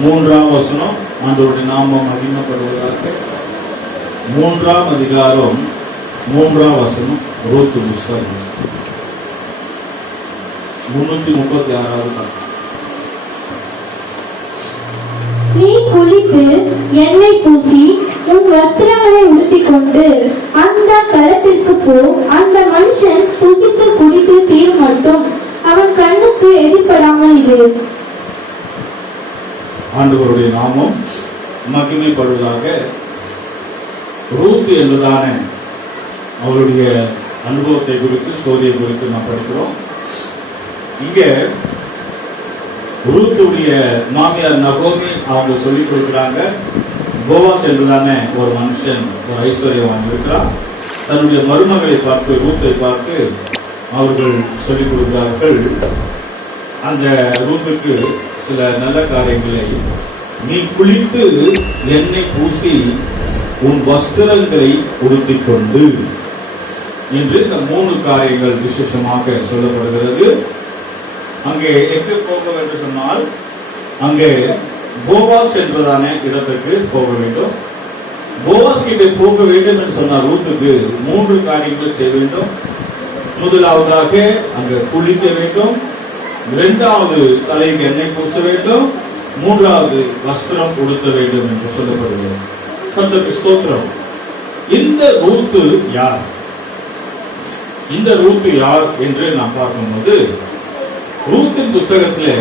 மூன்றாம் வசனம். ஆண்டவருடைய நாமம் மகிமைப்படுவதாக. 3ஆம் அதிகாரம் 3ஆம் வசனம். ரூத் புஸ்தகம் 336. நீ குளித்து எண்ணெய் பூசி உன் வஸ்திரங்களை உடுத்திக் கொண்டு அந்த களத்திற்கு போ. அந்த மனுஷன் புசித்து குடித்து தீரும் மட்டும் அவன் கண்ணுக்கு எதிர்படாமல் இரு. ஆண்டவருடைய நாமம் மகிமைப்படுவதாக. ரூத் என்பதான அவருடைய அனுபவத்தை குறித்து, ஸ்டோரியை குறித்து நாம் படிக்கிறோம். இங்க ரூத்துடைய மாமியார் நகோமி அவங்க சொல்லிக் கொடுக்கிறாங்க, போவாஸ் என்றுதான ஒரு மனுஷன், ஒரு ஐஸ்வர்யவான் இருக்கிறார். தன்னுடைய மருமகளை பார்த்து, ரூத்தை பார்த்து அவர்கள் சொல்லிக் கொடுக்கிறார்கள். அந்த ரூத்துக்கு சில நல்ல காரியங்களை, நீ குளித்து எண்ணெய் பூசி உன் வஸ்திரங்களை உடுத்திக் கொண்டு என்று இந்த 3 காரியங்கள் விசேஷமாக சொல்லப்படுகிறது. அங்கே எங்கு போக வேண்டும் சொன்னால், அங்கே போவாஸ் என்பதான இடத்துக்கு போக வேண்டும். போவாஸ் கிட்ட போக வேண்டும் என்று சொன்னார். ரூத்துக்கு 3 காரியங்கள் செய்ய வேண்டும். முதலாவதாக அங்கு குளிக்க வேண்டும், 2வது தலைக்கு எண்ணெய் பூச வேண்டும், 3வது வஸ்திரம் உடுத்த வேண்டும் என்று சொல்லப்படுகிறது. கர்த்தருக்கு ஸ்தோத்திரம். இந்த ரூத்து யார்? இந்த ரூத்து யார் என்று நாம் பார்க்கும்போது, ரூத்தின் புஸ்தகத்திலே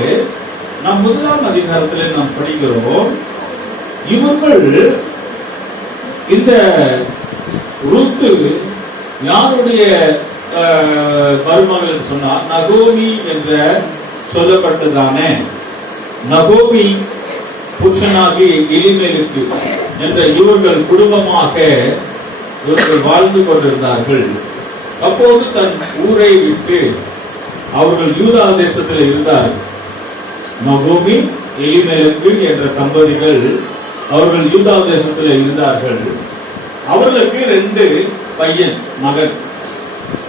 நாம் 1ஆம் அதிகாரத்திலே நாம் படிக்கிறோம். இவர்கள், இந்த ரூத்து யாருடைய மருமகள் சொன்னார்? நகோமி என்ற சொல்லப்பட்டதான நகோமி புருஷனாகி எலிமெலுக்கு என்ற இவர்கள் குடும்பமாக இவர்கள் வாழ்ந்து கொண்டிருந்தார்கள். அப்போது தன் ஊரை விட்டு அவர்கள் யூதா தேசத்தில் இருந்தார்கள். நகோமி, எலிமெலுக்கு என்ற தம்பதிகள் அவர்கள் யூதா தேசத்தில் இருந்தார்கள். அவர்களுக்கு 2 பையன், மகன்.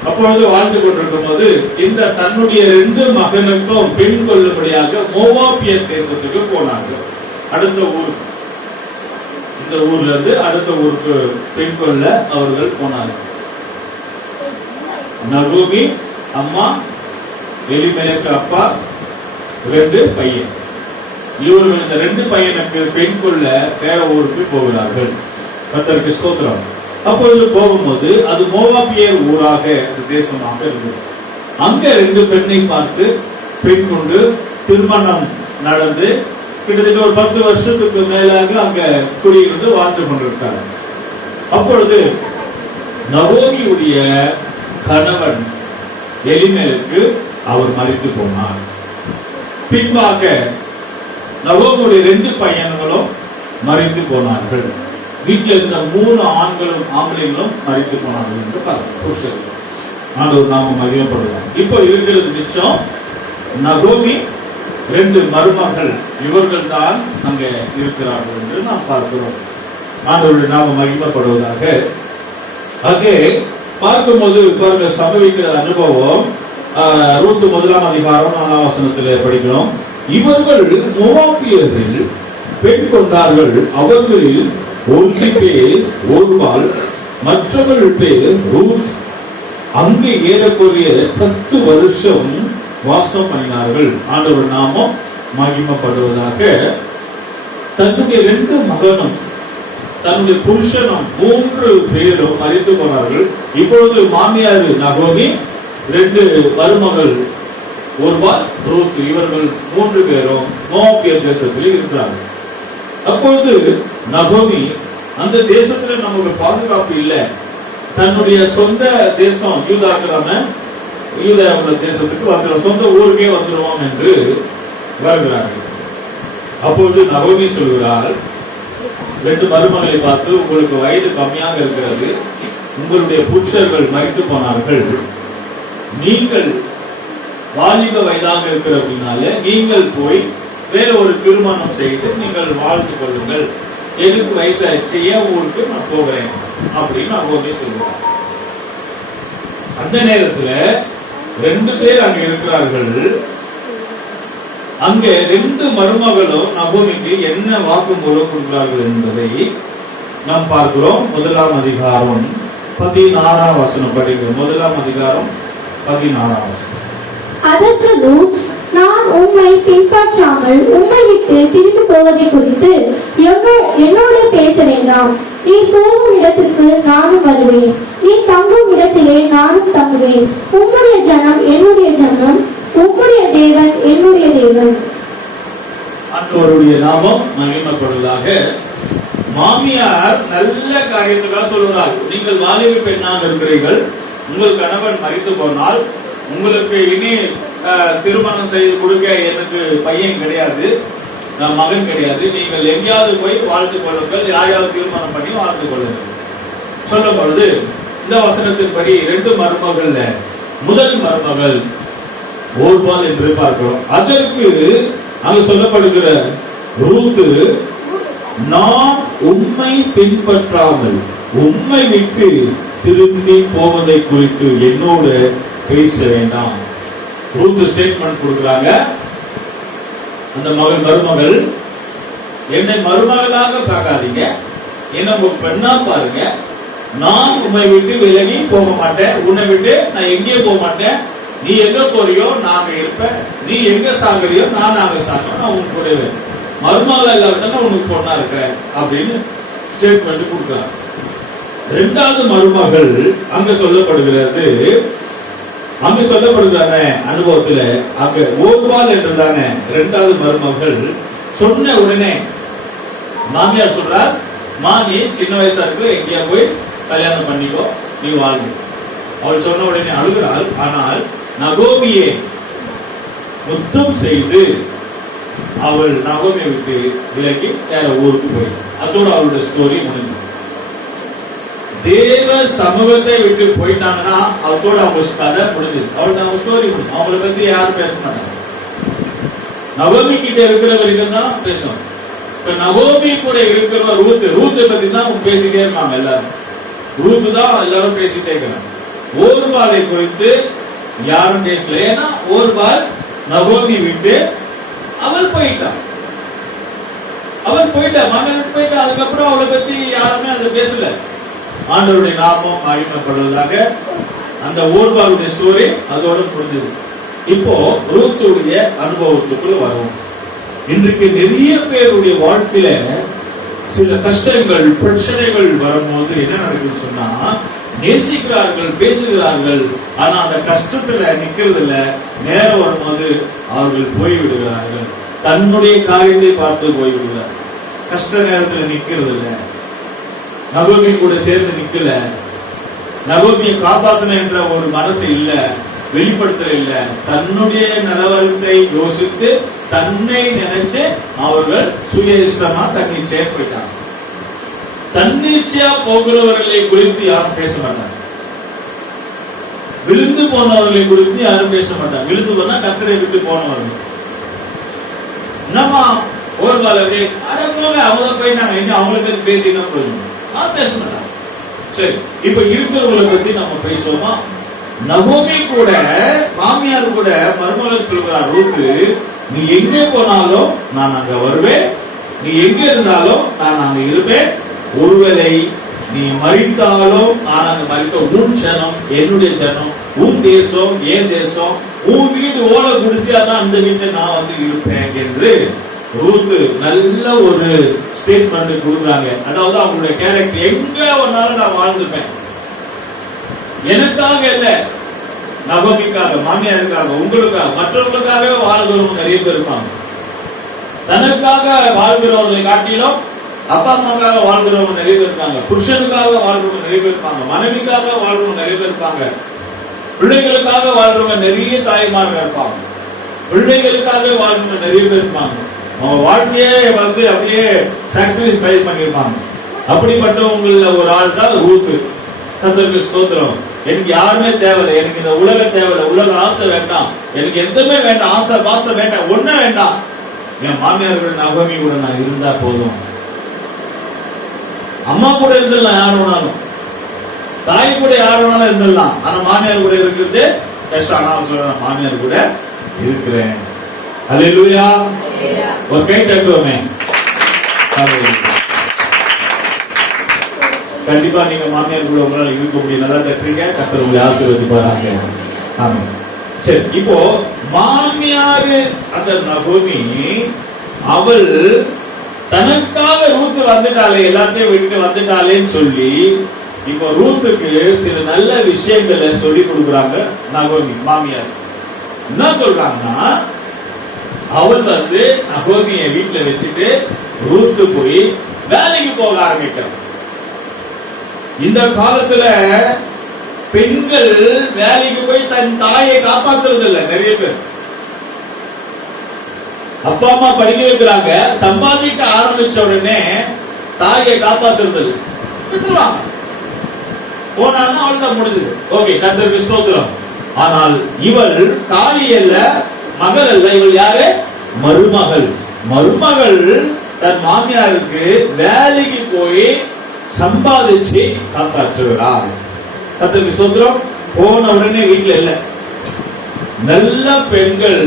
அப்பொழுது வாழ்ந்து கொண்டிருக்கும் போது இந்த தன்னுடைய 2 மகனுக்கும் பெண் கொள்ளும்படியாக மோவாபியர் தேசத்துக்கு போனார்கள். அடுத்த ஊர், இந்த ஊர்ல இருந்து அடுத்த ஊருக்கு பெண் கொள்ள அவர்கள் போனார்கள். நகோமி அம்மா, எலிமெலுக்கு அப்பா, 2 பையன். இவர்கள் இந்த 2 பையனுக்கு பெண் கொள்ள வேற ஊருக்கு போகிறார்கள். கர்த்தருக்கு ஸ்தோத்திரம். அப்பொழுது போகும்போது அது மோவாபியர் ஊராக, தேசமாக இருந்தது. அங்க 2 பெண்ணை பார்த்து பெண் கொண்டு திருமணம் நடந்து கிட்டத்தட்ட ஒரு 10 வருஷத்துக்கு மேலாக அங்க குடியிருந்து வாழ்ந்து கொண்டிருக்காங்க. அப்பொழுது நகோமியுடைய கணவன் எலிமெலுக்கு அவர் மரித்து போனார். பின்பாக நகோமியுடைய 2 பையன்களும் மரித்து போனார்கள். வீட்டில் இருந்த 3 ஆம்பளைங்களும் மரித்து போனார்கள் என்று பார்க்கிறோம். ஆண்டவர் நாம மகிமைப்படுவார். இப்போ இருக்கிறது மிச்சம் நகோமி, 2 மருமகள், இவர்கள் தான் அங்கே இருக்கிறார்கள் என்று நாம் பார்க்கிறோம். ஆண்டவருடைய நாம மகிமைப்படுவதாக. அங்கே பார்க்கும்போது பாருங்க, சம்பவிக்கிற அனுபவம். ரூத் 1ஆம் அதிகாரம் 4ஆம் வசனத்திலே படிக்கிறோம். இவர்கள் மோவாபியர்கள் பெண் கொண்டார்கள். அவர்களில் ஒருத்தி பேர் ஓர்பால், மற்றவர்கள் பேர் ரூத். அங்கே ஏறக்குறைய 10 வருஷம் வாசம் பண்ணினார்கள். ஆண்டவர் நாமம் மகிமைப்படுவதாக. தன்னுடைய 2 மகனும் தன்னுடைய புருஷனும் 3 பேரும் மரித்து போனார்கள். இப்பொழுது மாமியார் நகோமி, 2 மருமகள் ஓர்பால், ரூத், இவர்கள் 3 பேரும் மோவாபியர் தேசத்தில் இருக்கிறார்கள். அப்பொழுது நகோமி, அந்த தேசத்துல நமக்கு பாதுகாப்பு இல்லை, தன்னுடைய சொந்த தேசம் யூதாக்கிராம யூதா தேசத்துக்கு வந்துடும், சொந்த ஊருக்கே வந்துடுவோம் என்று வருகிறார்கள். அப்பொழுது நகோமி சொல்கிறார், 2 மருமகளை பார்த்து, உங்களுக்கு வயது கம்மியாக இருக்கிறது, உங்களுடைய புருஷர்கள் மரித்து போனார்கள், நீங்கள் வாலிப வயதாக இருக்கிறதுனால நீங்கள் போய் வேற ஒரு திருமணம் செய்து நீங்கள் வாழ்ந்து கொள்ளுங்கள், எனக்கு வயசாயிடுச்சு, ஏன் ஊருக்கு நான் போகிறேன் அப்படின்னு அவங்க சொல்லுவாங்க. அந்த நேரத்தில் 2 பேர் அங்க இருக்கிறார்கள். அங்கே ரெண்டு மருமகளும் நகோமிக்கு என்ன வாக்குமூலம் கொடுக்கிறார்கள் என்பதை நாம் பார்க்கிறோம். 1ஆம் அதிகாரம் 16ஆம் வசனம் படிங்க. 1ஆம் அதிகாரம் 16ஆம் வசனம். அதற்கு ரூத், நான் உம்மை பின்பற்றாமல் உம்மை விட்டு திரும்பி போவதை குறித்து என்னோடு பேச வேண்டாம். நீ போகும் இடத்திற்கு நானும் வருவேன், நீ தங்கும் இடத்திலே நானும் தங்குவேன். உம்முடைய ஜனம் என்னுடைய ஜனம், உம்முடைய தேவன் என்னுடைய தேவன். ஆண்டவருடைய நாமம் மகிமைப்படுவதாக. மாமியார் நல்ல காரியத்துக்காக சொல்கிறார். நீங்கள் வாலிப பெண்ணாக இருக்கிறீர்கள், உங்கள் கணவன் மரித்து போனால் உங்களுக்கு இனி திருமணம் செய்து கொடுக்க எனக்கு பையன் கிடையாது, மகன் கிடையாது. நீங்கள் எங்கேயாவது போய் வாழ்த்து கொள்ளுங்கள், யாரையாவது திருமணம் பண்ணி வாழ்த்து கொள்ளுங்கள் சொல்லும் பொழுது இந்த வசனத்தின்படி 2 மருமகள், முதல் மருமகள் ஓர்பால் என்று பார்க்கிறோம். அதற்கு அங்கு சொல்லப்படுகிற ரூத்து, நான் உம்மை பின்பற்றாமல் உம்மை விட்டு திரும்பி போவதை குறித்து என்னோடு பேச வேண்டாம். ரூத் ஸ்டேட்மெண்ட் கொடுக்கிறாங்க. அந்த மருமகள், என்னை மருமகளாக பார்க்காதீங்க, என்ன ஒரு பெண்ணா பாருங்க. நான் உம்மை விட்டு விலகி போக மாட்டேன், உன்னை விட்டு நான் எங்கே போக மாட்டேன். நீ எங்க போறியோ நாங்க இருப்பேன், நீ எங்க சாகுறியோ நான் அங்க சாகிறோம், நான் உன் கூட மருமகள் இல்லாத உனக்கு பொண்ணா இருக்கிறேன் அப்படின்னு ஸ்டேட்மெண்ட் கொடுக்கிறாங்க. 2வது மருமகள் அங்க சொல்லப்படுகிறது. அங்க சொல்லப்படுகிற அனுபவத்துல அங்க ஓர்பால் என்றுதானே 2வது மருமகள் சொன்ன உடனே மாமியார் சொல்றார், நீ சின்ன வயசா இருக்கு, எங்கேயா போய் கல்யாணம் பண்ணிக்கோ, நீ வாழ்வு. அவள் சொன்ன உடனே அழுகிறாள். ஆனால் நகோமியை முத்தம் செய்து அவள் நகோமியை விட்டு விலகி வேற ஊருக்கு போய், அதோட அவளுடைய ஸ்டோரி முடிஞ்சு. தேவ சமூகத்தை விட்டு போயிட்டாங்கன்னா அதோட அவங்க கதை முடிஞ்சது, அவளுக்கு அவங்க ஸ்டோரி முடிஞ்சு. அவங்கள பத்தி யாரும் பேச மாட்டாங்க. நகோமி கிட்ட இருக்கிற வரைக்கும் தான் பேசணும். இப்ப நகோமி கூட இருக்கிற ரூத்தை பத்தி தான் பேசிட்டே இருக்காங்க எல்லாரும். ரூத்து தான் எல்லாரும் பேசிட்டே இருக்கிறாங்க. ஓர்பாலை குறித்து யாரும் பேசல. ஏன்னா ஓர்பால் நகோமி விட்டு அவள் போயிட்டான். மகன் போயிட்டா. அதுக்கப்புறம் அவளை பத்தி யாருமே அதை பேசல. ஆண்டவருடைய நாமம் மகிமைப்படுவதாக. அந்த ஓர்பாலுடைய ஸ்டோரி அதோட முடிஞ்சது. இப்போ ரூத்துடைய அனுபவத்துக்குள்ள வரும். இன்றைக்கு நிறைய பேருடைய வாழ்க்கையில சில கஷ்டங்கள் பிரச்சனைகள் வரும்போது என்ன நடக்குது சொன்னா, நேசிக்கிறார்கள், பேசுகிறார்கள், ஆனா அந்த கஷ்டத்துல நிக்கிறது இல்ல. நேரம் வரும்போது அவர்கள் போய்விடுகிறார்கள், தன்னுடைய காரியத்தை பார்த்து போய்விடுகிறார். கஷ்ட நேரத்தில் நிக்கிறது இல்ல. நகோமி கூட சேர்ந்து நிக்கல. நகோமியை காப்பாற்றணும் என்ற ஒரு மனசு இல்ல, வெளிப்படுத்தல இல்ல. தன்னுடைய நிலவரத்தை யோசித்து தன்னை நினைச்சு அவர்கள் சுயேஷ்டமா தன்னிச்சையா போயிட்டாங்க. தன்னிச்சையா போகிறவர்களை குறித்து யாரும் பேச மாட்டாங்க. விழுந்து போனவர்களை குறித்து யாரும் பேச மாட்டாங்க. விழுந்து போனா கர்த்தரை விட்டு போனவர்கள். என்னமா ஓர்பால் அவங்க போயிட்டாங்க, இன்னும் அவங்களை பத்தி பேசினா போயிடும், பேச மாட்டாங்க. சரி, இப்ப இருக்கிறவங்களை பத்தி நம்ம பேசுவோமா? நகோமி கூட மாமியார் கூட மருமகள் சொல்கிறார், ரூத்து, நீ எங்கே போனாலும் நான் அங்க வருவேன், நீ எங்க இருந்தாலும் நான் அங்க இருப்பேன். ஒருவேளை நீ மறித்தாலும் நான் அங்க மறிக்க, உன் ஜனம் என்னுடைய ஜனம், உன் தேசம் என் தேசம், உன் வீடு ஓல குடிசையாதான் அந்த வீட்டை நான் வந்து இருப்பேன் என்று ரூத்து நல்ல ஒரு ஸ்டேட்மெண்ட் கொடுக்குறாங்க. அதாவது அவங்களுடைய கேரக்டர், எங்க ஒன்னாலும் நான் வாழ்ந்துப்பேன். எனக்காக இல்ல, நகோமிக்காக, மாமியாருக்காக, உங்களுக்காக, மற்றவர்களுக்காகவே வாழ்கிறவங்க நிறைய பேர் இருப்பாங்க. தனக்காக வாழ்கிறவர்களை காட்டிலும் அப்பா அம்மாக்காக வாழ்கிறவங்க நிறைய பேர் இருக்காங்க. புருஷனுக்காக வாழ்றவங்க நிறைய பேர் இருப்பாங்க. மனைவிக்காக வாழ்றவங்க நிறைய பேர் இருப்பாங்க. பிள்ளைகளுக்காக வாழ்றவங்க நிறைய தாய்மார்கள் இருப்பாங்க. பிள்ளைகளுக்காக வாழ்றவங்க நிறைய பேர் இருப்பாங்க. அவங்க வாழ்க்கையே வந்து அப்படியே சாக்ரிஃபைஸ் பண்ணிருப்பாங்க. அப்படிப்பட்டவங்கள ஒரு ஆள் தான் ரூத்து. கர்த்தருக்கு ஸ்தோத்திரம். எனக்கு யாருமே தேவையில்லை, எனக்கு இந்த உலக தேவையில்லை, உலக ஆசை வேண்டாம், எனக்கு எதுவுமே வேண்டாம், ஆசை பாசம் வேண்டாம், ஒண்ணு வேண்டாம். என் மாமியார்கள் நகோமி கூட நான் இருந்தா போதும். அம்மா கூட இருந்துடலாம், யார் வேணாலும், தாய் கூட யார் வேணாலும் இருந்துடலாம். ஆனா மாமியார் கூட இருக்கிறது கஷ்டம். ஆனா சொல்ல, மாமியார் கூட இருக்கிறேன். ஹல்லேலூயா. ஒரு கை தட்டுவோமே. கண்டிப்பா நீங்க மாமியார் கூட உங்களால் இருக்க முடியும். நல்லா தட்டுறீங்க. கர்த்தர் உங்களை ஆசீர்வதிப்பாராங்க. ஆமென். சரி, இப்போ மாமியார் அந்த நகோமி அவள் தனக்காக ரூத் வந்துட்டாலே, எல்லாத்தையும் விட்டு வந்துட்டாலேன்னு சொல்லி இப்போ ரூத்துக்கு சில நல்ல விஷயங்களை சொல்லி கொடுக்குறாங்க நகோமி மாமியார். என்ன சொல்றாங்கன்னா, அவள் நகோமியை வீட்டுல வச்சுட்டு ரூத்து போய் வேலைக்கு போக ஆரம்பிக்கிறான். இந்த காலத்துல பெண்கள் வேலைக்கு போய் தன் தாயை காப்பாற்றுறது இல்லை. நிறைய பேர் அப்பா அம்மா படிக்க வைக்கிறாங்க, சம்பாதிக்க ஆரம்பிச்ச உடனே தாயை காப்பாற்றுறது இல்லை, விட்டுருவாங்க. போனான்னா அவள் தான் முடிஞ்சது. ஓகே, கர்த்தருக்கு ஸ்தோத்திரம். ஆனால் இவள் தாய் அல்ல, மகள் அல்ல. இவள் யாரு? மருமகள். மருமகள் தன் மாமியாருக்கு வேலைக்கு போய் சம்பாதிச்சு காப்பாற்றுகிறார். கர்த்தருக்கு ஸ்தோத்திரம். போன உடனே வீட்டுல இல்ல. நல்ல பெண்கள்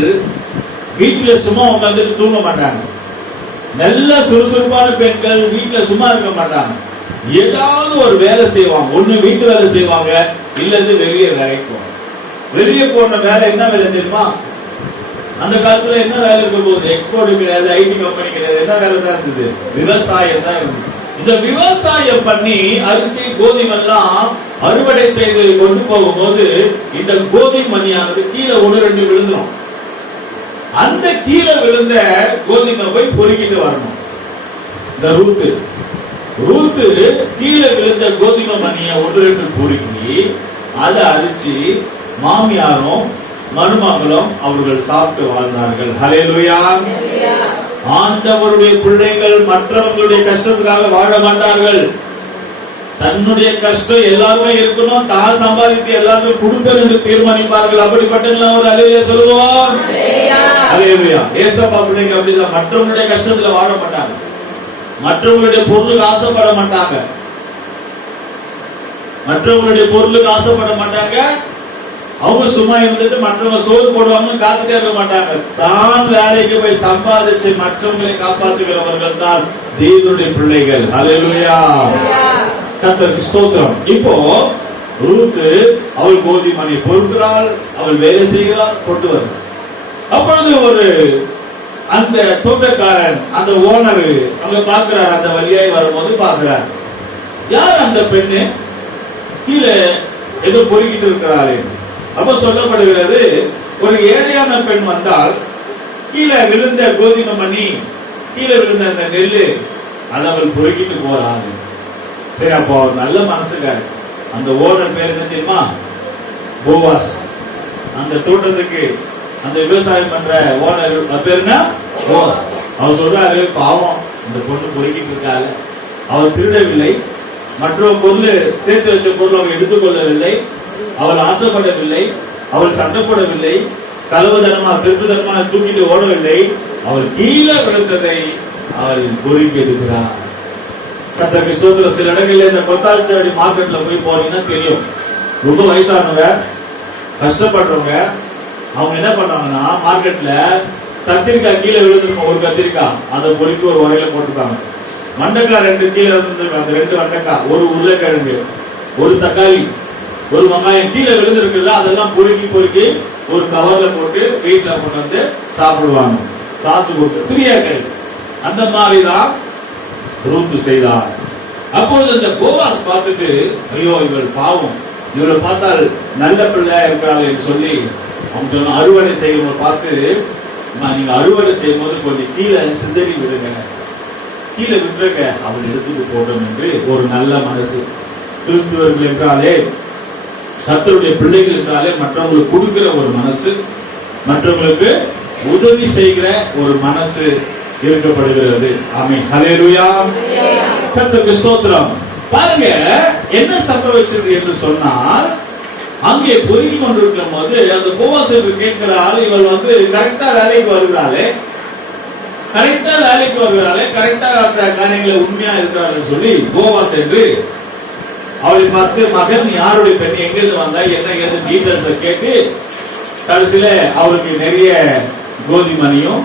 வீட்டுல சும்மா உட்கார்ந்துட்டு தூங்க மாட்டாங்க. நல்ல சுறுசுறுப்பான பெண்கள் வீட்டுல சும்மா இருக்க மாட்டாங்க. ஏதாவது ஒரு வேலை செய்வாங்க. ஒண்ணு வீட்டு வேலை செய்வாங்க, இல்லது வெளியே வேலைக்கு போவாங்க. வெளியே போன வேலை என்ன வேலை தெரியுமா? அந்த காலத்துல என்ன வேலை இருக்க போகுது? எக்ஸ்போர்ட் கிடையாது, ஐடி கம்பெனி கிடையாது. என்ன வேலை தான் இருந்தது? விவசாயம் தான் இருந்தது. இந்த விவசாயம் பண்ணி அரிசி கோதுமை எல்லாம் அறுவடை செய்து கொண்டு போகும்போது இந்த கோதுமை மணியானது கீழே 1-2 விழுந்துடும். அந்த கீழே விழுந்த கோதுமை போய் பொறுக்கிட்டு வரணும். இந்த ரூத்து கீழே விழுந்த கோதுமை மணியை 1-2 பொறுக்கி அதை அரிச்சு மாமியாரும் மருமகளும் அவர்கள் சாப்பிட்டு வாழ்ந்தார்கள். ஹல்லேலூயா. ஆண்டவருடைய பிள்ளைகள் மற்றவர்களுடைய கஷ்டத்துக்காக வாழ மாட்டார்கள். தன்னுடைய கஷ்டம் எல்லாருமே இருக்கணும், தான் சம்பாதித்து எல்லாருமே கொடுக்கணும் என்று தீர்மானிப்பார்கள். அப்படிப்பட்ட ஒரு அல்லேலூயா சொல்லுவோம். அல்லேலூயா. ஏசப்பா பிள்ளைங்க அப்படிதான். மற்றவங்களுடைய கஷ்டத்துல வாழ மாட்டாங்க, மற்றவங்களுடைய பொருளுக்கு ஆசைப்பட மாட்டாங்க, மற்றவங்களுடைய பொருளுக்கு ஆசைப்பட மாட்டாங்க. அவங்க சும்மா இருந்துட்டு மற்றவங்க சோறு போடுவாங்க காத்துட்டே இருக்க மாட்டாங்க. தான் வேலைக்கு போய் சம்பாதிச்சு மற்றவங்களை காப்பாற்றுகிறவர்கள் தான் தேவனுடைய பிள்ளைகள். ஹல்லேலூயா. கர்த்தருக்கு ஸ்தோத்திரம். இப்போ ரூத்து அவள் கோதுமை மணி பொறுக்கிறாள், அவள் வேலை செய்கிறாள், கொண்டு வர. அப்பொழுது ஒரு அந்த தோட்டக்காரன், அந்த ஓனர் அவங்க பார்க்கிறார். அந்த வழியாய் வரும்போது பார்க்கிறார், யார் அந்த பெண்ணு கீழே ஏதோ பொறுக்கிட்டு இருக்கிறாள். அப்ப சொல்லப்படுகிறது, ஒரு ஏழையான பெண் வந்தால் கீழே விழுந்த கோதுமை மணி, கீழே விழுந்த அந்த நெல்லு அதை அவள் பொறுக்கிட்டு போறாங்க. சரி, அப்போ நல்ல மனசுக்காரு. அந்த ஓனர் பேர் என்ன தெரியுமா? போவாஸ். அந்த தோட்டத்துக்கு அந்த விவசாயம் பண்ற ஓனர் பேர் என்ன? போவாஸ். அவர் சொல்றாரு, பாவம் இந்த பொண்ணு பொறுக்கிட்டு இருக்காரு. அவர் திருடவில்லை, மற்ற பொருள் சேர்த்து வச்ச பொருள் அவள் எடுத்துக்கொள்ளவில்லை, அவள் ஆசைப்படவில்லை, அவள் சண்டைப்படவில்லை, கலவதனமா திருட்டுதனமா தூக்கிட்டு ஓடவில்லை. அவள் கீழே விழுந்ததை அவள் பொறுக்கி எடுக்கிறார். கர்த்தருக்கு ஸ்தோத்திரம். சில இடங்கள்ல இந்த கொத்தாச்சாடி மார்க்கெட்ல போய் போனீங்கன்னா தெரியும், ரொம்ப வயசானவங்க கஷ்டப்படுறவங்க அவங்க என்ன பண்ணாங்கன்னா, மார்க்கெட்ல கத்திரிக்காய் கீழே விழுந்திருக்கும், ஒரு கத்திரிக்காய் அதை பொறுக்கி ஒரு உரையில போட்டுருக்காங்க. மண்டைக்காய் 2 கீழே இருந்திருக்கும், அந்த 2 வெண்டைக்காய், ஒரு உருளைக்கிழங்கு, ஒரு தக்காளி, ஒரு வெங்காயம் கீழே விழுந்திருக்குல்ல, அதெல்லாம் பொறுக்கி ஒரு கவர்ல போட்டு வீட்டுல கொண்டு வந்து சாப்பிடுவாங்க, காசு கொடுத்து ஃப்ரீயா கிடைக்கும். அந்த மாதிரிதான் ரூத்து செய்தார். அப்பொழுது அந்த போவாஸ் பார்த்துட்டு, ஐயோ இவள் பாவம், இவளை பார்த்தால் நல்ல பிள்ளை இருக்கிறாள் என்று சொல்லி அவங்க அறுவடை செய்யணும் பார்த்து, நீங்க அறுவடை செய்யும் போது கொஞ்சம் கீழே சிதறி விடுங்க, கீழே விட்டுருங்க, அவள் எடுத்துட்டு போட்டோம் என்று ஒரு நல்ல மனசு. கிறிஸ்துவர்கள் என்றாலே, கர்த்தருடைய பிள்ளைகள் என்றாலே மற்றவங்களுக்கு கொடுக்கிற ஒரு மனசு, மற்றவங்களுக்கு உதவி செய்கிற ஒரு மனசு இருக்கப்படுகிறது. ஆமென். ஹல்லேலூயா. கர்த்தருக்கு ஸ்தோத்திரம். பாருங்க என்ன சம்பவிச்சது என்று சொன்னால், அங்கே பொறுக்கி கொண்டிருக்கும் போது அந்த போவாஸ் கேட்கிறாள், இவள் கரெக்டா வேலைக்கு வருகிறாளே, கரெக்டா காரியங்களை உண்மையா இருக்கிறார்கள் சொல்லி போவாஸ் என்று அவளை பார்த்து, மகன் யாருடைய பெண், எங்கிருந்து வந்தா, என்ன ஏது டீட்டெயில்ஸ் கேட்டு கடைசியில அவருக்கு நிறைய கோதுமணியும்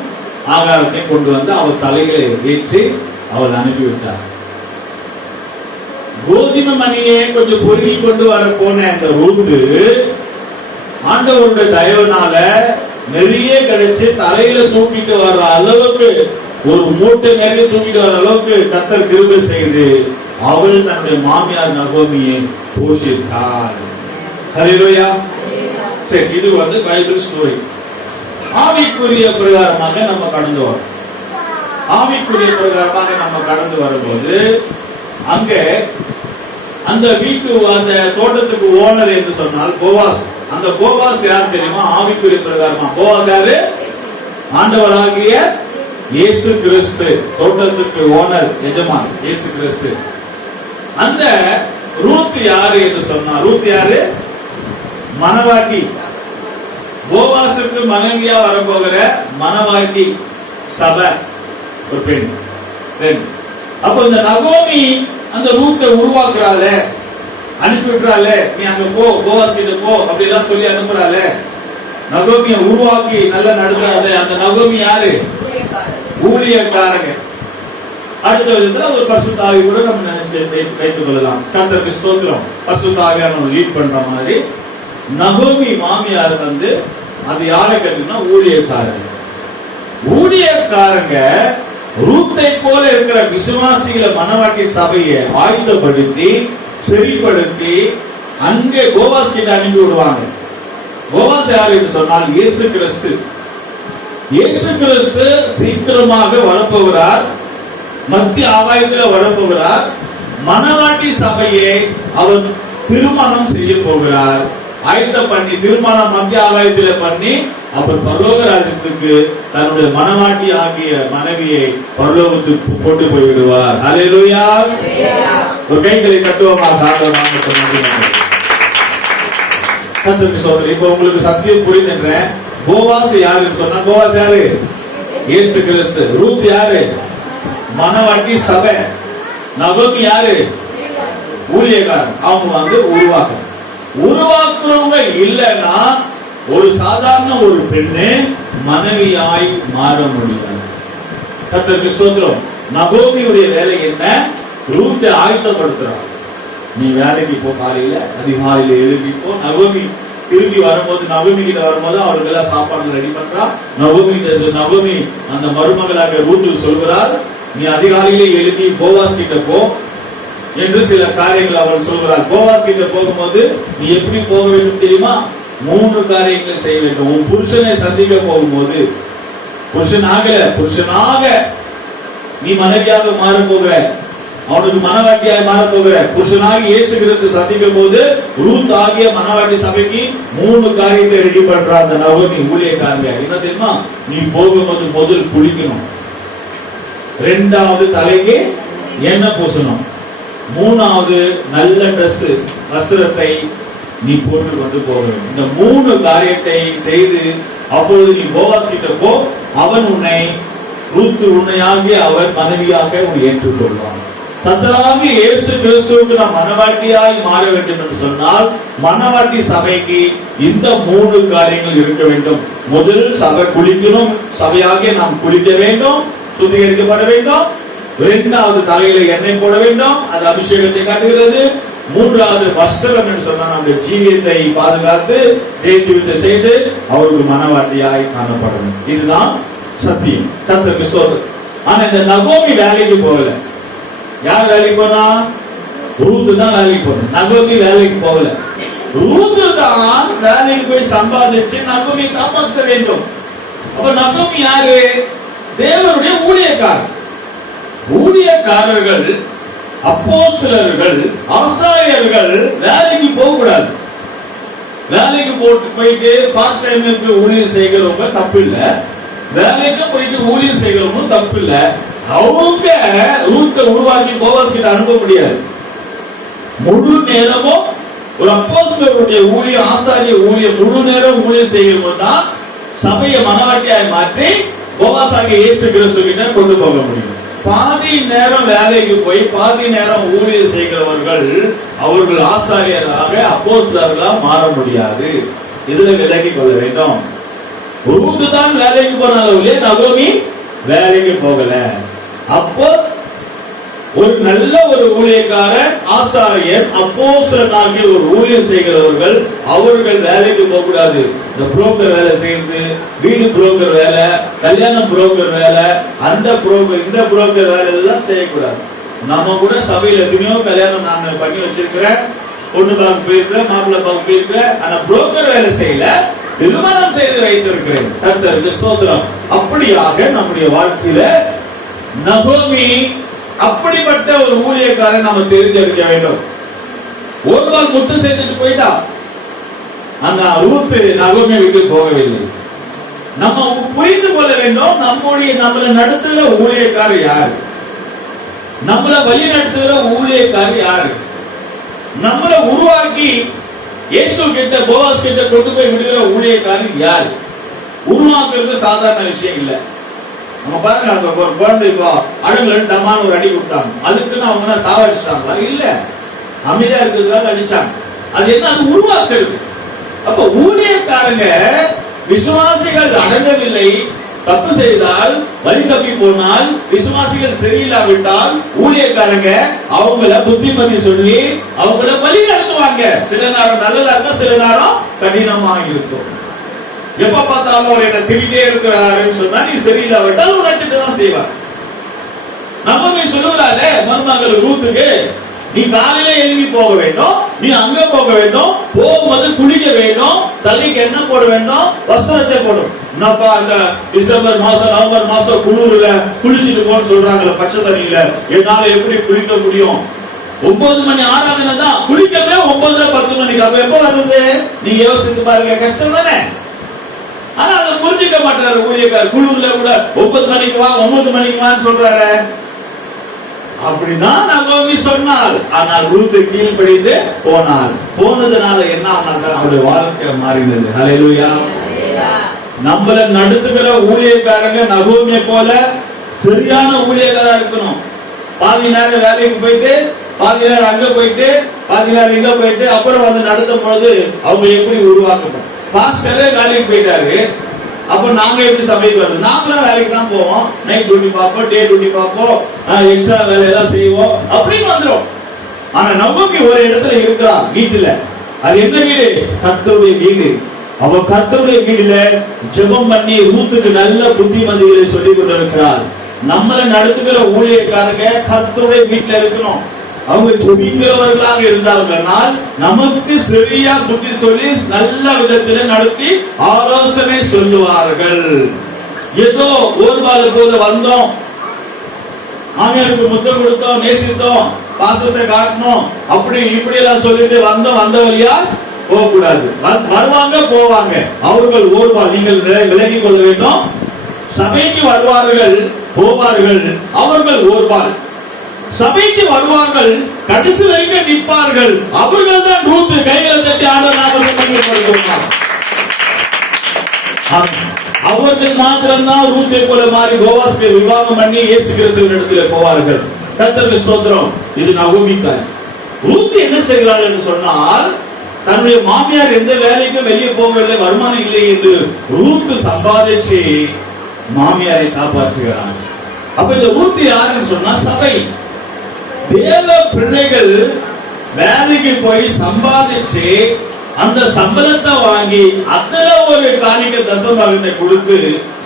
ஆகாரத்தை கொண்டு வந்து அவள் தலையிலே ஏற்றி அவள் அனுப்பிவிட்டார். கோதுமை மணியை கொஞ்சம் பொறுக்கி கொண்டு வர போன அந்த ரூத்து ஆண்டவருடைய தயவுனால நிறைய கிடைச்சு தலையில தூக்கிட்டு வர்ற அளவுக்கு, ஒரு மூட்டை நிறைய தூக்கிட்டு வர அளவுக்கு கர்த்தர் கிருபை செய்து அவள் தன்னுடைய மாமியார் நகோமியை போஷித்தார். ஹல்லேலூயா. சரி, இது வந்து பைபிள் ஸ்டோரி. ஆவிக்குரிய பிரகாரமாக நம்ம கடந்து வரோம். ஆவிக்குரிய பிரகாரமாக நம்ம கடந்து வரும்போது அங்க அந்த வீட்டு அந்த தோட்டத்துக்கு ஓனர் என்று சொன்னால் போவாஸ். அந்த போவாஸ் யார் தெரியுமா? ஆவிக்குரிய பிரகாரமா போவாஸ் யாரு? ஆண்டவராகிய இயேசு கிறிஸ்து. தோட்டத்துக்கு ஓனர், எஜமான் இயேசு கிறிஸ்து. அந்த ரூத் யாரு என்று சொன்னார்? ரூத் யாரு? மணவாட்டி. போவாசுக்கு மனைவியா வரப்போகிற மணவாட்டி சபை ஒரு பெண். அப்ப இந்த நகோமி அந்த ரூத்தை உருவாக்குறாள, அனுப்பிவிடுறாள, நீ அங்க போ, போவாஸ் கிட்ட போ அப்படி எல்லாம் சொல்லி அனுப்புறாள. நகோமியை உருவாக்கி நல்ல நடத்துறாள். அந்த நகோமி யாரு? ஊழியக்காரங்க. அடுத்த விதத்துல ஒரு பரிசுத்த ஆவி கூட நம்ம வைத்துக் கொள்ளலாம். கர்த்தருக்கு ஸ்தோத்திரம். பரிசுத்த ஆவியானவர் லீட் பண்ற மாதிரி நகோமி மாமியார் வந்து அது யாரை கேட்டீங்கன்னா ஊழியக்காரங்க. ஊழியக்காரங்க ரூத்தை போல இருக்கிற விசுவாசிகளை மணவாட்டி சபையை ஆயுதப்படுத்தி செறிப்படுத்தி அங்கே போவாஸ் கிட்ட அனுப்பி விடுவாங்க. போவாஸ் யார் என்று சொன்னால் இயேசு கிறிஸ்து. இயேசு கிறிஸ்து சீக்கிரமாக வரப்போகிறார், மத்திய ஆகாயத்தில் வரப்போகிறார். மணவாட்டி சபையை அவர் திருமணம் செய்ய போகிறார். ஆயத்தம் பண்ணி திருமணம் மத்திய ஆகாயத்தில் பண்ணி அவர் பரலோக ராஜ்யத்துக்கு தன்னுடைய மணவாட்டி ஆகிய மனைவியை பரலோகத்துக்கு கொண்டு போய்விடுவார். ஹல்லேலூயா. ஒரு கைகளை தட்டுவோமா? கர்த்தருக்கு ஸ்தோத்திரம். இப்ப உங்களுக்கு சத்தியம் புரியுதுன்றேன். போவாஸ் யாருன்னு சொன்னா, போவாஸ் யாரு? இயேசு கிறிஸ்து. ரூத் யாரு? மணவாட்டி சபை. நகோமி யாரு? ஊழியக்காரன். அவங்க வந்து உருவாக்குறவங்க இல்லைன்னா ஒரு சாதாரண ஒரு பெண்ணு மனைவியாய் மாற முடியாது. கர்த்தருக்கு ஸ்தோத்திரம். நகோமியுடைய வேலை என்ன? ரூத்தை ஆயத்தப்படுத்துறான். நீ வேலைக்கு போ, காலையில அதிகாலையில எழுப்பி போ. நகோமி திரும்பி வரும்போது, நகோமி கிட்ட வரும்போது அவருக்கெல்லாம் சாப்பாடு ரெடி பண்றான். நகோமி அந்த மருமகளாக ரூத்து சொல்கிறார், நீ அதிகாலையிலே எழுப்பி போவாஸ் கிட்ட போ என்று சில காரியங்கள் அவள் சொல்கிறார். போவாஸ் கிட்ட போகும்போது நீ எப்படி போக வேண்டும் தெரியுமா? 3 காரியங்களை செய்ய வேண்டும். உன் புருஷனை சந்திக்க போகும்போது, புருஷனாக நீ மனைவியாக மாற போகிற, அவனுக்கு மனவாட்டியாக மாற போகிற புருஷனாக இயேசு கிறிஸ்து சந்திக்கும் போது ரூத் ஆகிய மனவாட்டி சபைக்கு 3 காரியத்தை ரெடி பண்ற அந்த நகோமி ஊழியக்காரங்க. என்ன தெரியுமா? நீ போகும்போது முதல் குளிக்கணும், 2வது தலைக்கு எண்ணெய் பூசணும், 3வது நல்ல டிரஸ் வஸ்திரத்தை நீ போட்டு கொண்டு போக வேண்டும். இந்த 3 காரியத்தை செய்து அப்பொழுது நீ போவாஸ் கிட்ட போ. அவன் உன்னை ரூத் உன்னையாகிய அவன் மனைவியாக ஏற்றுக்கொள்வான். கர்த்தராகிய இயேசு கிறிஸ்துவுக்கு நாம் மனவாட்டியாய் மாற வேண்டும் என்று சொன்னால் மனவாட்டி சபைக்கு இந்த 3 காரியங்கள் இருக்க வேண்டும். முதல் சபை குளிக்கணும், சபையாகிய நாம் குளிக்க வேண்டும், சுத்திகரிக்கப்பட வேண்டும். 2வது தலையில எண்ணெய் போட வேண்டும், அது அபிஷேகத்தை காட்டுகிறது. 3வது வஸ்திரம் என்று சொன்னால் நம்முடைய ஜீவியத்தை பாதுகாத்து ஜெயித்து செய்து அவருக்கு மனவாட்டியாய் காணப்படணும். இதுதான் சத்தியம். கர்த்தருக்கு ஸ்தோத்திரம். ஆனா இந்த நகோமி வேலைக்கு போகல. யார் வேலைக்கு போனா? ரூத் தான் வேலைக்கு போன. நகோமி வேலைக்கு போகல. ரூத் தான் வேலைக்கு போய் சம்பாதிச்சு நகோமி காப்பாற்ற வேண்டும். அப்ப நகோமி யாரு? தேவனுடைய ஊழியக்காரர். ஊழியக்காரர்கள், அப்போஸ்தலர்கள், ஆசாரியர்கள் வேலைக்கு போக கூடாது. வேலைக்கு போயிட்டு பார்ட் டைமுக்கு ஊழியர் செய்கிறவங்க தப்பு இல்ல, வேலைக்கு போயிட்டு ஊழியர் செய்கிறவங்க தப்பு இல்ல. அவங்க ரூத்தை உருவாக்கி போவாஸ் கிட்ட அனுப்ப முடியாது. முழு நேரமும் ஒரு அப்போஸ்தலருடைய ஊழியம், ஆசாரிய ஊழியம், முழு நேரம் ஊழியம் செய்கிறவங்க தான் சபையை மனவாட்டியாய் மாற்றி போவாஸாகிய இயேசு கிறிஸ்து கிட்ட கொண்டு போக முடியும். பாதி நேரம் வேலைக்கு போய் பாதி நேரம் ஊழியர் செய்கிறவர்கள் அவர்கள் ஆசாரியராக அப்போஸ்தலர்களாக மாற முடியாது. இதுல விலகிக் கொள்ள வேண்டும். ரூத் தான் வேலைக்கு போனாலே நகோமி வேலைக்கு போகல. அப்போ ஒரு நல்ல ஒரு ஊழியக்காரன், ஆசாரியர், அப்போஸ்தலனாகிய ஒரு ஊழியம் செய்கிறவர்கள் அவர்கள் வேலைக்கு போக கூடாது. இந்த புரோக்கர் வேலை செய்யறது, வீடு புரோக்கர் வேலை, கல்யாணம் புரோக்கர் வேலை, அந்த புரோக்கர் இந்த புரோக்கர் வேலை எல்லாம் செய்யக்கூடாது. நம்ம கூட சபையில எத்தனையோ கல்யாணம் நான் பண்ணி வச்சிருக்கிறேன், பொண்ணு பார்க்க போயிருக்கிறேன், மாப்பிள்ளை பார்க்க போயிருக்கிறேன். ஆனா புரோக்கர் வேலை செய்யல, திருமணம் செய்து வைத்திருக்கிறேன். கர்த்தருக்கு ஸ்தோத்திரம். அப்படியாக நம்முடைய வாழ்க்கையில நகோமி அப்படிப்பட்ட ஒரு ஊழியக்காரன் நாம தெரிஞ்செடுக்க வேண்டும். ஒரு நாள் முட்டு செய்துட்டு போயிட்டா, அந்த ரூத் நகோமியை விட்டு போகவில்லை. நம்ம புரிந்து கொள்ள வேண்டும், நம்மளை நடத்துகிற ஊழியக்காரர் யாரு, நம்மளை வழி நடத்துகிற ஊழியக்காரர் யாரு, நம்மளை உருவாக்கி இயேசு கிட்ட போவாஸ் கிட்ட கொண்டு போய் விடுகிற ஊழியக்காரர் யாரு. உருவாக்குறது சாதாரண விஷயம் இல்ல. நம்ம பாருங்க, அந்த ஒரு குழந்தை இப்போ அடங்குல டமான ஒரு அடி கொடுத்தாங்க, அதுக்குன்னு அவங்க சாவடிச்சிட்டாங்களா? இல்ல, அமைதியா இருக்கிறதுக்காக அடிச்சாங்க. அது என்ன? அது உருவாக்குறது. அப்ப ஊழியக்காரங்க, விசுவாசிகள் அடங்கவில்லை, தப்பு செய்தால், வழி தப்பி போனால், விசுவாசிகள் சரியில்லாவிட்டால் ஊழியக்காரங்க அவங்கள புத்திமதி சொல்லி அவங்கள வழி நடத்துவாங்க. சில நேரம் நல்லதா இருக்கும், சில நேரம் கடினமாக இருக்கும். எப்ப பார்த்தாலும் அவர் என்ன திரிட்டே இருக்கிறாருன்னு சொன்னா நீ சரியில்லாவிட்டால் உழைச்சிட்டு தான் செய்வார். நம்ம சொல்லுகிறாரு மருமகள் ரூத்துக்கு, நீ காலையில எழுதி போக வேண்டும், நீ அங்க போக வேண்டும், போகும்போது குளிக்க வேண்டும், தலைக்கு எண்ணெய் போட வேண்டும், வஸ்திரத்தை போடும். என்னப்பா அந்த டிசம்பர் மாசம் நவம்பர் மாசம் குளிர்ல குளிச்சுட்டு போன்னு சொல்றாங்கல்ல பச்சை தண்ணியில, என்னால எப்படி குளிக்க முடியும்? 9 மணி ஆராதனை தான், குளிக்கிறதே 9-10 மணிக்கு. அப்ப எப்ப வருது? நீங்க யோசித்து பாருங்க, கஷ்டம் தானே? ஆனா அதை புரிஞ்சுக்க மாட்டாரு ஊழியக்காரர். குழுல கூட 9 மணிக்கு வா, 9 மணிக்கு வான்னு சொல்றாரு. அப்படிதான் நகோமி சொன்னாள். ஆனால் ரூத் கீழ்ப்படிந்து போனாள். போனதுனால என்ன ஆனாங்க? அவருடைய வாழ்க்கை மாறினது. ஹல்லேலூயா. நம்மள நடத்துகிற ஊழியக்காரங்க நகோமியை போல சரியான ஊழியக்காரா இருக்கணும். பாதி நேரம் வேலைக்கு போயிட்டு, பாதி நேரம் அங்க போயிட்டு, பாதி நேரம் இங்க போயிட்டு, அப்புறம் வந்து நடத்தும் பொழுது அவங்க எப்படி உருவாக்கணும்? பாஸ்டரே வேலைக்கு போயிட்டாரு, அப்ப நாங்க எப்படி சபைக்கு வருது? நாங்களும் வேலைக்கு தான் போவோம், நைட் டியூட்டி பார்ப்போம், டே டியூட்டி பார்ப்போம், எக்ஸ்ட்ரா வேலையெல்லாம் செய்வோம், அப்படின்னு வந்துடும். ஆனா நகோமி ஒரு இடத்துல இருக்கிறா, வீட்டுல. அது என்ன வீடு? கர்த்தருடைய வீடு. அவ கர்த்தருடைய வீடுல ஜெபம் பண்ணி ரூத்துக்கு நல்ல புத்திமதிகளை சொல்லிக் கொண்டிருக்கிறார். நம்மளை நடத்துகிற ஊழியக்காரங்க கர்த்தருடைய வீட்டுல இருக்கணும். அவங்க ஜெபிக்கிறவர்களாக இருந்தார்கள், நமக்கு சரியா புத்தி சொல்லி நல்ல விதத்தில் நடத்தி ஆலோசனை சொல்லுவார்கள். ஏதோ ஒரு போது வந்தோம், மாமியாருக்கு முத்தம் கொடுத்தோம், நேசித்தோம், பாசத்தை காட்டணும், அப்படி இப்படி எல்லாம் சொல்லிட்டு வந்தோம், வந்த வழியா போக கூடாது. வருவாங்க போவாங்க, அவர்கள் ஓடுவார். நீங்கள் விலகிக் கொள்ள வேண்டும். சபைக்கு வருவார்கள் போவார்கள், அவர்கள் ஓடுவார். சபைக்கு வருவார்கள், கடைசி வரைக்கும் நிற்பார்கள். அவர்கள் தான் ரூத் கைகளை தட்டி ஆண்டவராக அவர்கள் மாத்திரம்தான் ரூத்தை போல மாறி போவாஸ்க்கு விவாகம் பண்ணி இயேசு கிறிஸ்துவின் இடத்துல போவார்கள். கர்த்தருக்கு ஸ்தோத்திரம். இது நகோமிக்காய். ரூத் என்ன செய்கிறாள் என்று சொன்னால், தன்னுடைய மாமியார் எந்த வேலைக்கும் வெளியே போகவில்லை, வருமானம் இல்லை என்று ரூத் சம்பாதிச்சு மாமியாரை காப்பாற்றுகிறார். அப்ப இந்த ரூத் யாருன்னு சொன்னா சபை. தேவ பிள்ளைகள் வேலைக்கு போய் சம்பாதிச்சு அந்த சம்பளத்தை வாங்கி அதுல ஒரு காணிக்க தசமபாகத்தை கொடுத்து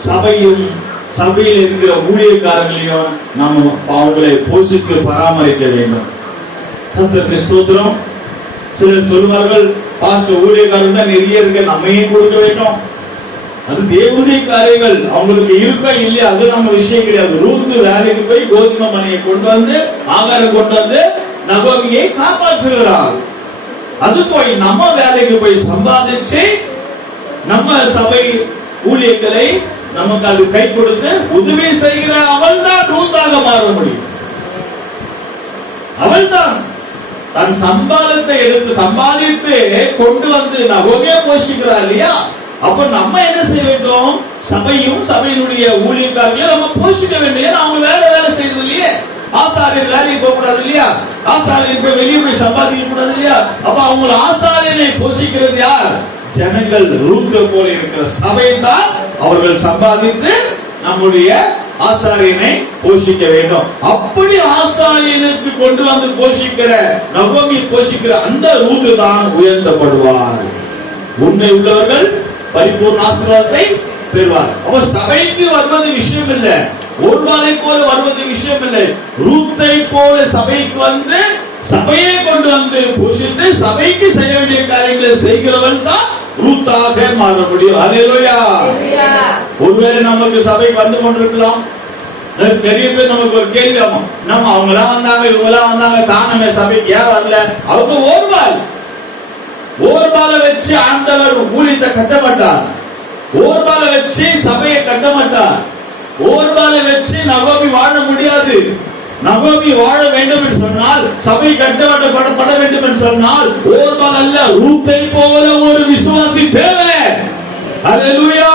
சபையும் சபையில் இருக்கிற ஊழியக்காரர்களையும் நாம் அவங்களை போஷித்து பராமரிக்க வேண்டும். கர்த்தருக்கு ஸ்தோத்திரம். சிலர் சொல்வார்கள், பாஸ்டர் ஊழியக்காரர்கள் தான் நிறைய இருக்க, நம்மையும் கொடுக்க வேண்டும். அது தேவனுடைய காரியங்கள், அவங்களுக்கு இருக்கா இல்லையா அது நம்ம விஷயம் கிடையாது. ரூத் வேலைக்கு போய் கோதுமை மணியை கொண்டு வந்து ஆகாரம் கொண்டு வந்து நகோமியை காப்பாற்றுகிறார். அது போய் நம்ம வேலைக்கு போய் சம்பாதிச்சு நம்ம சபை ஊழியர்களை நமக்கு அது கை கொடுத்து உதவி செய்கிற அவள் தான் ரூத்தாக மாற முடியும். அவள் தான் தன் சம்பாதத்தை எடுத்து சம்பாதித்து கொண்டு வந்து நகோமியை போஷிக்கிறார் இல்லையா? அப்ப நம்ம என்ன செய்ய வேண்டும்? சபையும் சபையினுடைய ஊழியக்காரர்களையும் நம்ம போஷிக்க வேண்டும். அவங்க வேலை செய்யறது இல்லையே. ஆசாரியர் வேலைக்கு போக கூடாது இல்லையா? ஆசாரியர் வெளியே போய் சம்பாதிக்க கூடாது இல்லையா? அப்ப அவங்க ஆசாரியனை போஷிக்கிறது யார்? ஜனங்கள் ரூத்தை போல இருக்கிற சபை தான் அவர்கள் சம்பாதித்து நம்முடைய ஆசாரியனை போஷிக்க வேண்டும். அப்படி ஆசாரியனுக்கு கொண்டு வந்து போஷிக்கிற நகோமி போஷிக்கிற அந்த ரூத்து தான் உயர்த்தப்படுவார். உண்மை உள்ளவர்கள் பரிபூர்ண ஆசீர்வாதத்தை பெறுவார். அவர் சபைக்கு வருவது விஷயம் இல்லை, ஒருவாளை போல வருவது விஷயம் இல்லை. ரூத்தை போல சபைக்கு வந்து சபையை கொண்டு வந்து போஷித்து சபைக்கு செய்ய வேண்டிய காரியங்களை செய்கிறவன் தான் ரூத்தாக மாற முடியும். அல்லேலூயா. ஒருவேளை நமக்கு சபைக்கு வந்து கொண்டிருக்கலாம், நிறைய பேர் நமக்கு ஒரு கேள்வி ஆகும், நம்ம அவங்களாம் வந்தாங்க இவங்களாம் வந்தாங்க தானமே சபைக்கு ஏன் வரல? அவங்க ஓர்பால வச்சு ஆண்டவர் ஊழியத்தை கட்ட மாட்டார், ஓர்பால வச்சு சபையை கட்ட மாட்டார், ஓர்பால வச்சு நகோமி வாழ முடியாது. நகோமி வாழ வேண்டும் என்று சொன்னால், சபை கட்டப்பட வேண்டும் என்று சொன்னால் ஓர்பால் அல்ல, ரூத்தை போல ஒரு விசுவாசி தேவை. அல்லேலூயா.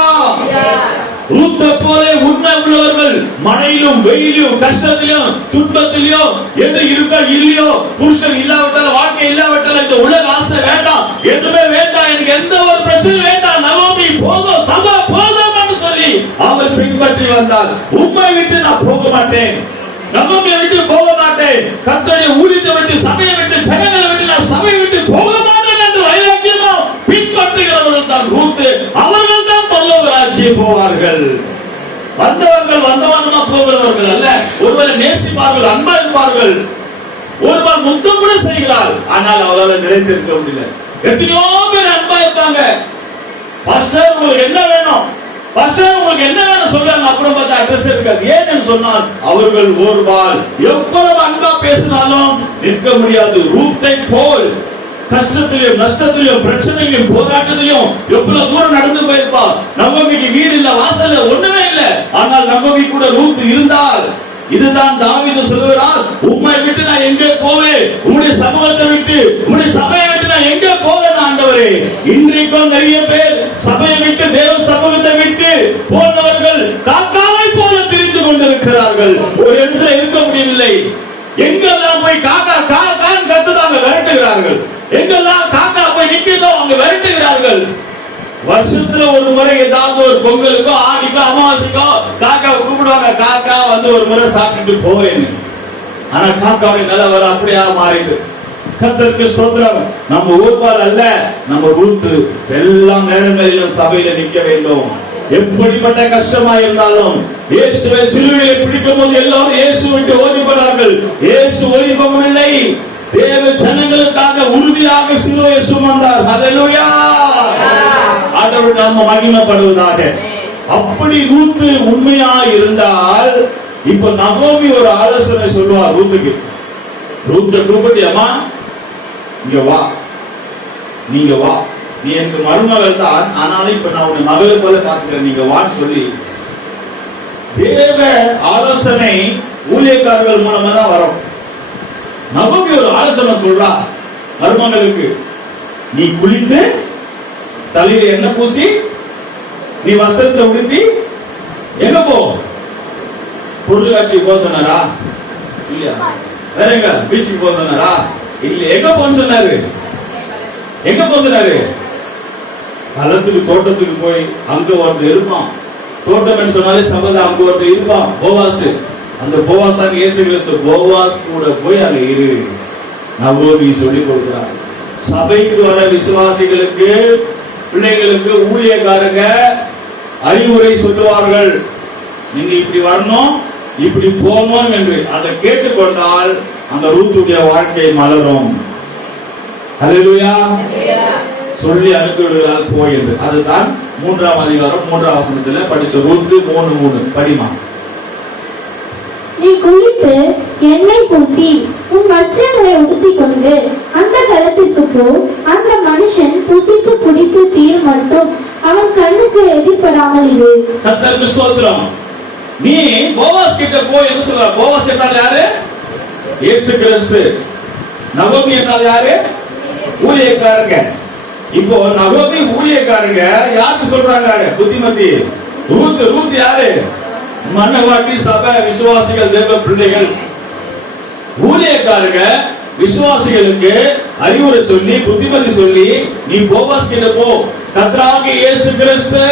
ரூத்தை போல உண்மை உள்ளவர்கள் மழையிலும் வெயிலும் கஷ்டத்திலும் துன்பத்திலும் எது இருக்க இல்லையோ, புருஷன் இல்லாவிட்டால் வாழ்க்கை இல்லாவிட்டால் இந்த உலக ஆசை வேண்டாம், எதுவுமே வேண்டாம், எனக்கு எந்த ஒரு பிரச்சனை வேண்டாம், நகோமி போதும், சபை போதும் என்று சொல்லி அவர் பின்பற்றி வந்தால், உண்மை விட்டு நான் போக மாட்டேன், நகோமியை விட்டு போக மாட்டேன், கர்த்தருடைய ஊழியத்தை விட்டு சபையை விட்டு ஜனங்களை விட்டு நான் சபையை விட்டு போக மாட்டேன் என்று வைராக்கியமா பின்பற்றுகிறவர்கள் தான் ரூத். அவர்கள் தான் பரலோக ராஜ்யம் போவார்கள். வந்தவர்கள் வந்தவனமா போகிறவர்கள் அல்ல. ஒருவரை நேசிப்பார்கள், அன்பா இருப்பார்கள், ஒருவர் முத்தம் கூட செய்கிறார், ஆனால் அவரால் நிலைத்திருக்க முடியல. எத்தனையோ பேர் அன்பா இருக்காங்க, பாஸ்டர் உங்களுக்கு என்ன வேணும், பாஸ்டர் உங்களுக்கு என்ன வேணும் சொல்றாங்க, அப்புறம் பார்த்தா அட்ரஸ் இருக்காது. ஏன்னு சொன்னால் அவர்கள் ஒருவாள் எவ்வளவு அன்பா பேசினாலும் நிற்க முடியாது. ரூத்தை போல் கஷ்டத்திலும் நஷ்டத்திலும் பிரச்சனையிலும் போராட்டத்திலும் எவ்வளவு தூரம் நடந்து போயிருப்பா. நகோமிக்கு வீடு இல்ல, வாசல் ஒண்ணுமே இல்ல, ஆனால் நகோமி கூட ரூத் இருந்தால். இதுதான் தாவீது சொல்லுகிறார், உம்மை விட்டு நான் எங்கே போவேன், உம்முடைய சமூகத்தை விட்டு உம்முடைய சபையை விட்டு நான் எங்கே போவேன் ஆண்டவரே. இன்றைக்கும் நிறைய பேர் சபையை விட்டு தேவ சமூகத்தை விட்டு போனவர்கள் காக்காவை போல திரிந்து கொண்டிருக்கிறார்கள். ஒரு இடத்துல இருக்க முடியவில்லை. எங்கெல்லாம் போய் காக்கா காக்கான்னு கத்துதாங்க விரட்டுகிறார்கள், எங்கெல்லாம் காக்கா போய் நிற்கிறதோ அங்க விரட்டுகிறார்கள். வருஷத்துல ஒரு முறை ஏதாவது ஒரு பொங்கலுக்கோ ஆடிக்கோ அமாவாசைக்கோ காக்கா கூப்பிடுவாங்க, காக்கா வந்து ஒரு முறை சாப்பிட்டு போவேன். ஆனா காக்காவுடைய நிலவரம் அப்படியா மாறிடு. கர்த்தருக்கு ஸ்தோத்திரம். நம்ம ஊர்பால் அல்ல, நம்ம ரூத் எல்லா நேரங்களிலும் சபையில நிற்க வேண்டும். எப்படிப்பட்ட கஷ்டமா இருந்தாலும் இயேசுவை சிலுவையை பிடிக்கும் போது எல்லாரும் இயேசு விட்டு ஓடி போனார்கள். இயேசு ஓடி போகவில்லை, தேவ ஜனங்களுக்காக உறுதியாக சிலுவையை சுமந்தார். ஹல்லேலூயா. ஆண்டவர் நாம மகிமைப்படுவதாக. அப்படி ரூத் உண்மையா இருந்தால், இப்ப நகோமி ஒரு ஆலோசனை சொல்லுவார் ரூத்துக்கு. ரூத்தை கூப்பிட்டு, அம்மா இங்க வா, நீங்க வா, நீ எனக்கு மருமகள் தான், ஆனாலும் இப்ப நான் உன்னை மகளை போல பார்க்கிறேன், நீங்க வான்னு சொல்லி தேவ ஆலோசனை ஊழியக்காரர்கள் மூலமா தான் வரும். நகோமி ஒரு ஆலோசனை சொல்றா மருமகளுக்கு, நீ குளித்து தலையில எண்ணெய் பூசி நீ வஸ்திரத்தை உடுத்தி எங்க போ, பொருள் காட்சி போக சொன்னாரா இல்லையா? வேற எங்க பீச்சுக்கு போக சொன்னாரா இல்ல? எங்க போக சொன்னாரு? எங்க போக சொன்னாரு? களத்துக்கு தோட்டத்துக்கு போய் அங்க ஒருத்தர் இருப்பான். தோட்டம் சொன்னாலே சபதம், அங்க ஒருத்தர் இருப்பான் போவாஸ். அந்த போவாசாக இயேசு கிறிஸ்து போவாஸ் கூட போய் அங்க இரு நகோமி சொல்லி கொடுக்கிறார். சபைக்கு வர விசுவாசிகளுக்கு பிள்ளைகளுக்கு ஊழியக்காரங்க அறிவுரை சொல்லுவார்கள், நீங்க இப்படி வரணும் இப்படி போகணும் என்று. அதை கேட்டுக்கொண்டால் அந்த ரூத்துடைய வாழ்க்கை மலரும். அல்லேலூயா. சொல்லி அனுப்பி விடுகிறார் போய் என்று. அதுதான் 3ஆம் அதிகாரம் 3ஆம் வசனத்தில் படிச்ச ரூத்து 3:3 படிமா. நீ குளித்து எண்ணெய் பூசி உன் வஸ்திரங்களை உடுத்திக் கொண்டு அந்த களத்திற்கு போ, அந்த மனுஷன் புசித்து குடித்து தீர் மட்டும் அவன் கண்ணுக்கு எதிர்படாமல் இரு. கர்த்தருக்கு ஸ்தோத்திரம். நீ போவாஸ் கிட்ட போ என்று சொல்ற. போவாஸ் என்றால் யாரு? இயேசு கிறிஸ்து. நகோமி என்றால் யாரு? ஊழியக்காரங்க. இப்போ நகோமி ஊழியக்காரங்க யாருக்கு சொல்றாங்க புத்திமதி? ரூத் யாரு? மனவாட்டி சபை விசுவாசிகள் தேவ பிள்ளைகள். ஊழியக்காரங்க விசுவாசிகளுக்கு அறிவுரை சொல்லி புத்திமதி சொல்லி, நீ போவாஸ் கிட்ட போ, கர்த்தராகிய இயேசு கிறிஸ்து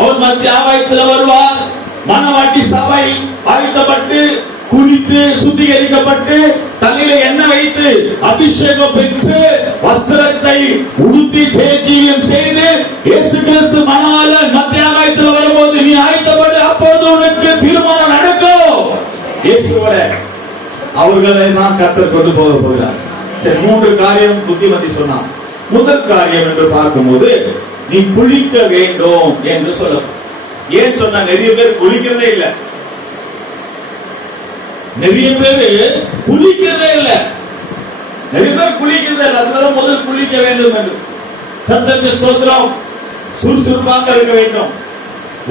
அவர் மத்திய ஆகாயத்தில் வருவார். மணவாட்டி சபை ஆயத்தப்பட்டு குளித்து சுத்திகரிக்கப்பட்டு தலையில எண்ணெய் வைத்து அபிஷேகம் பெற்று வஸ்திரத்தை உடுத்தி ஜெயஜீவியம் செய்து இயேசு கிறிஸ்து மணவாளன் மத்திய ஆகாயத்தில் வரும்போது நீ ஆயத்தப்பட்டு அப்போது உனக்கு திருமணம் நடக்கும். இயேசுவோட அவர்களை தான் கர்த்தர் கொண்டு போக போகிறார். சரி, 3 காரியம் புத்திமதி சொன்னான். முதல் காரியம் என்று பார்க்கும்போது நீ குளிக்க வேண்டும் என்று சொல்ல. ஏன் சொன்னா, நிறைய பேர் குளிக்கிறதே இல்லை. நிறைய பேர் குளிக்கிறதே இல்லை. நிறைய பேர் குளிக்கிறதே இல்லை. அதுதான் முதல் குளிக்க வேண்டும் என்று. கர்த்தருக்கு ஸ்தோத்திரம். சுறுசுறுப்பாக இருக்க வேண்டும்.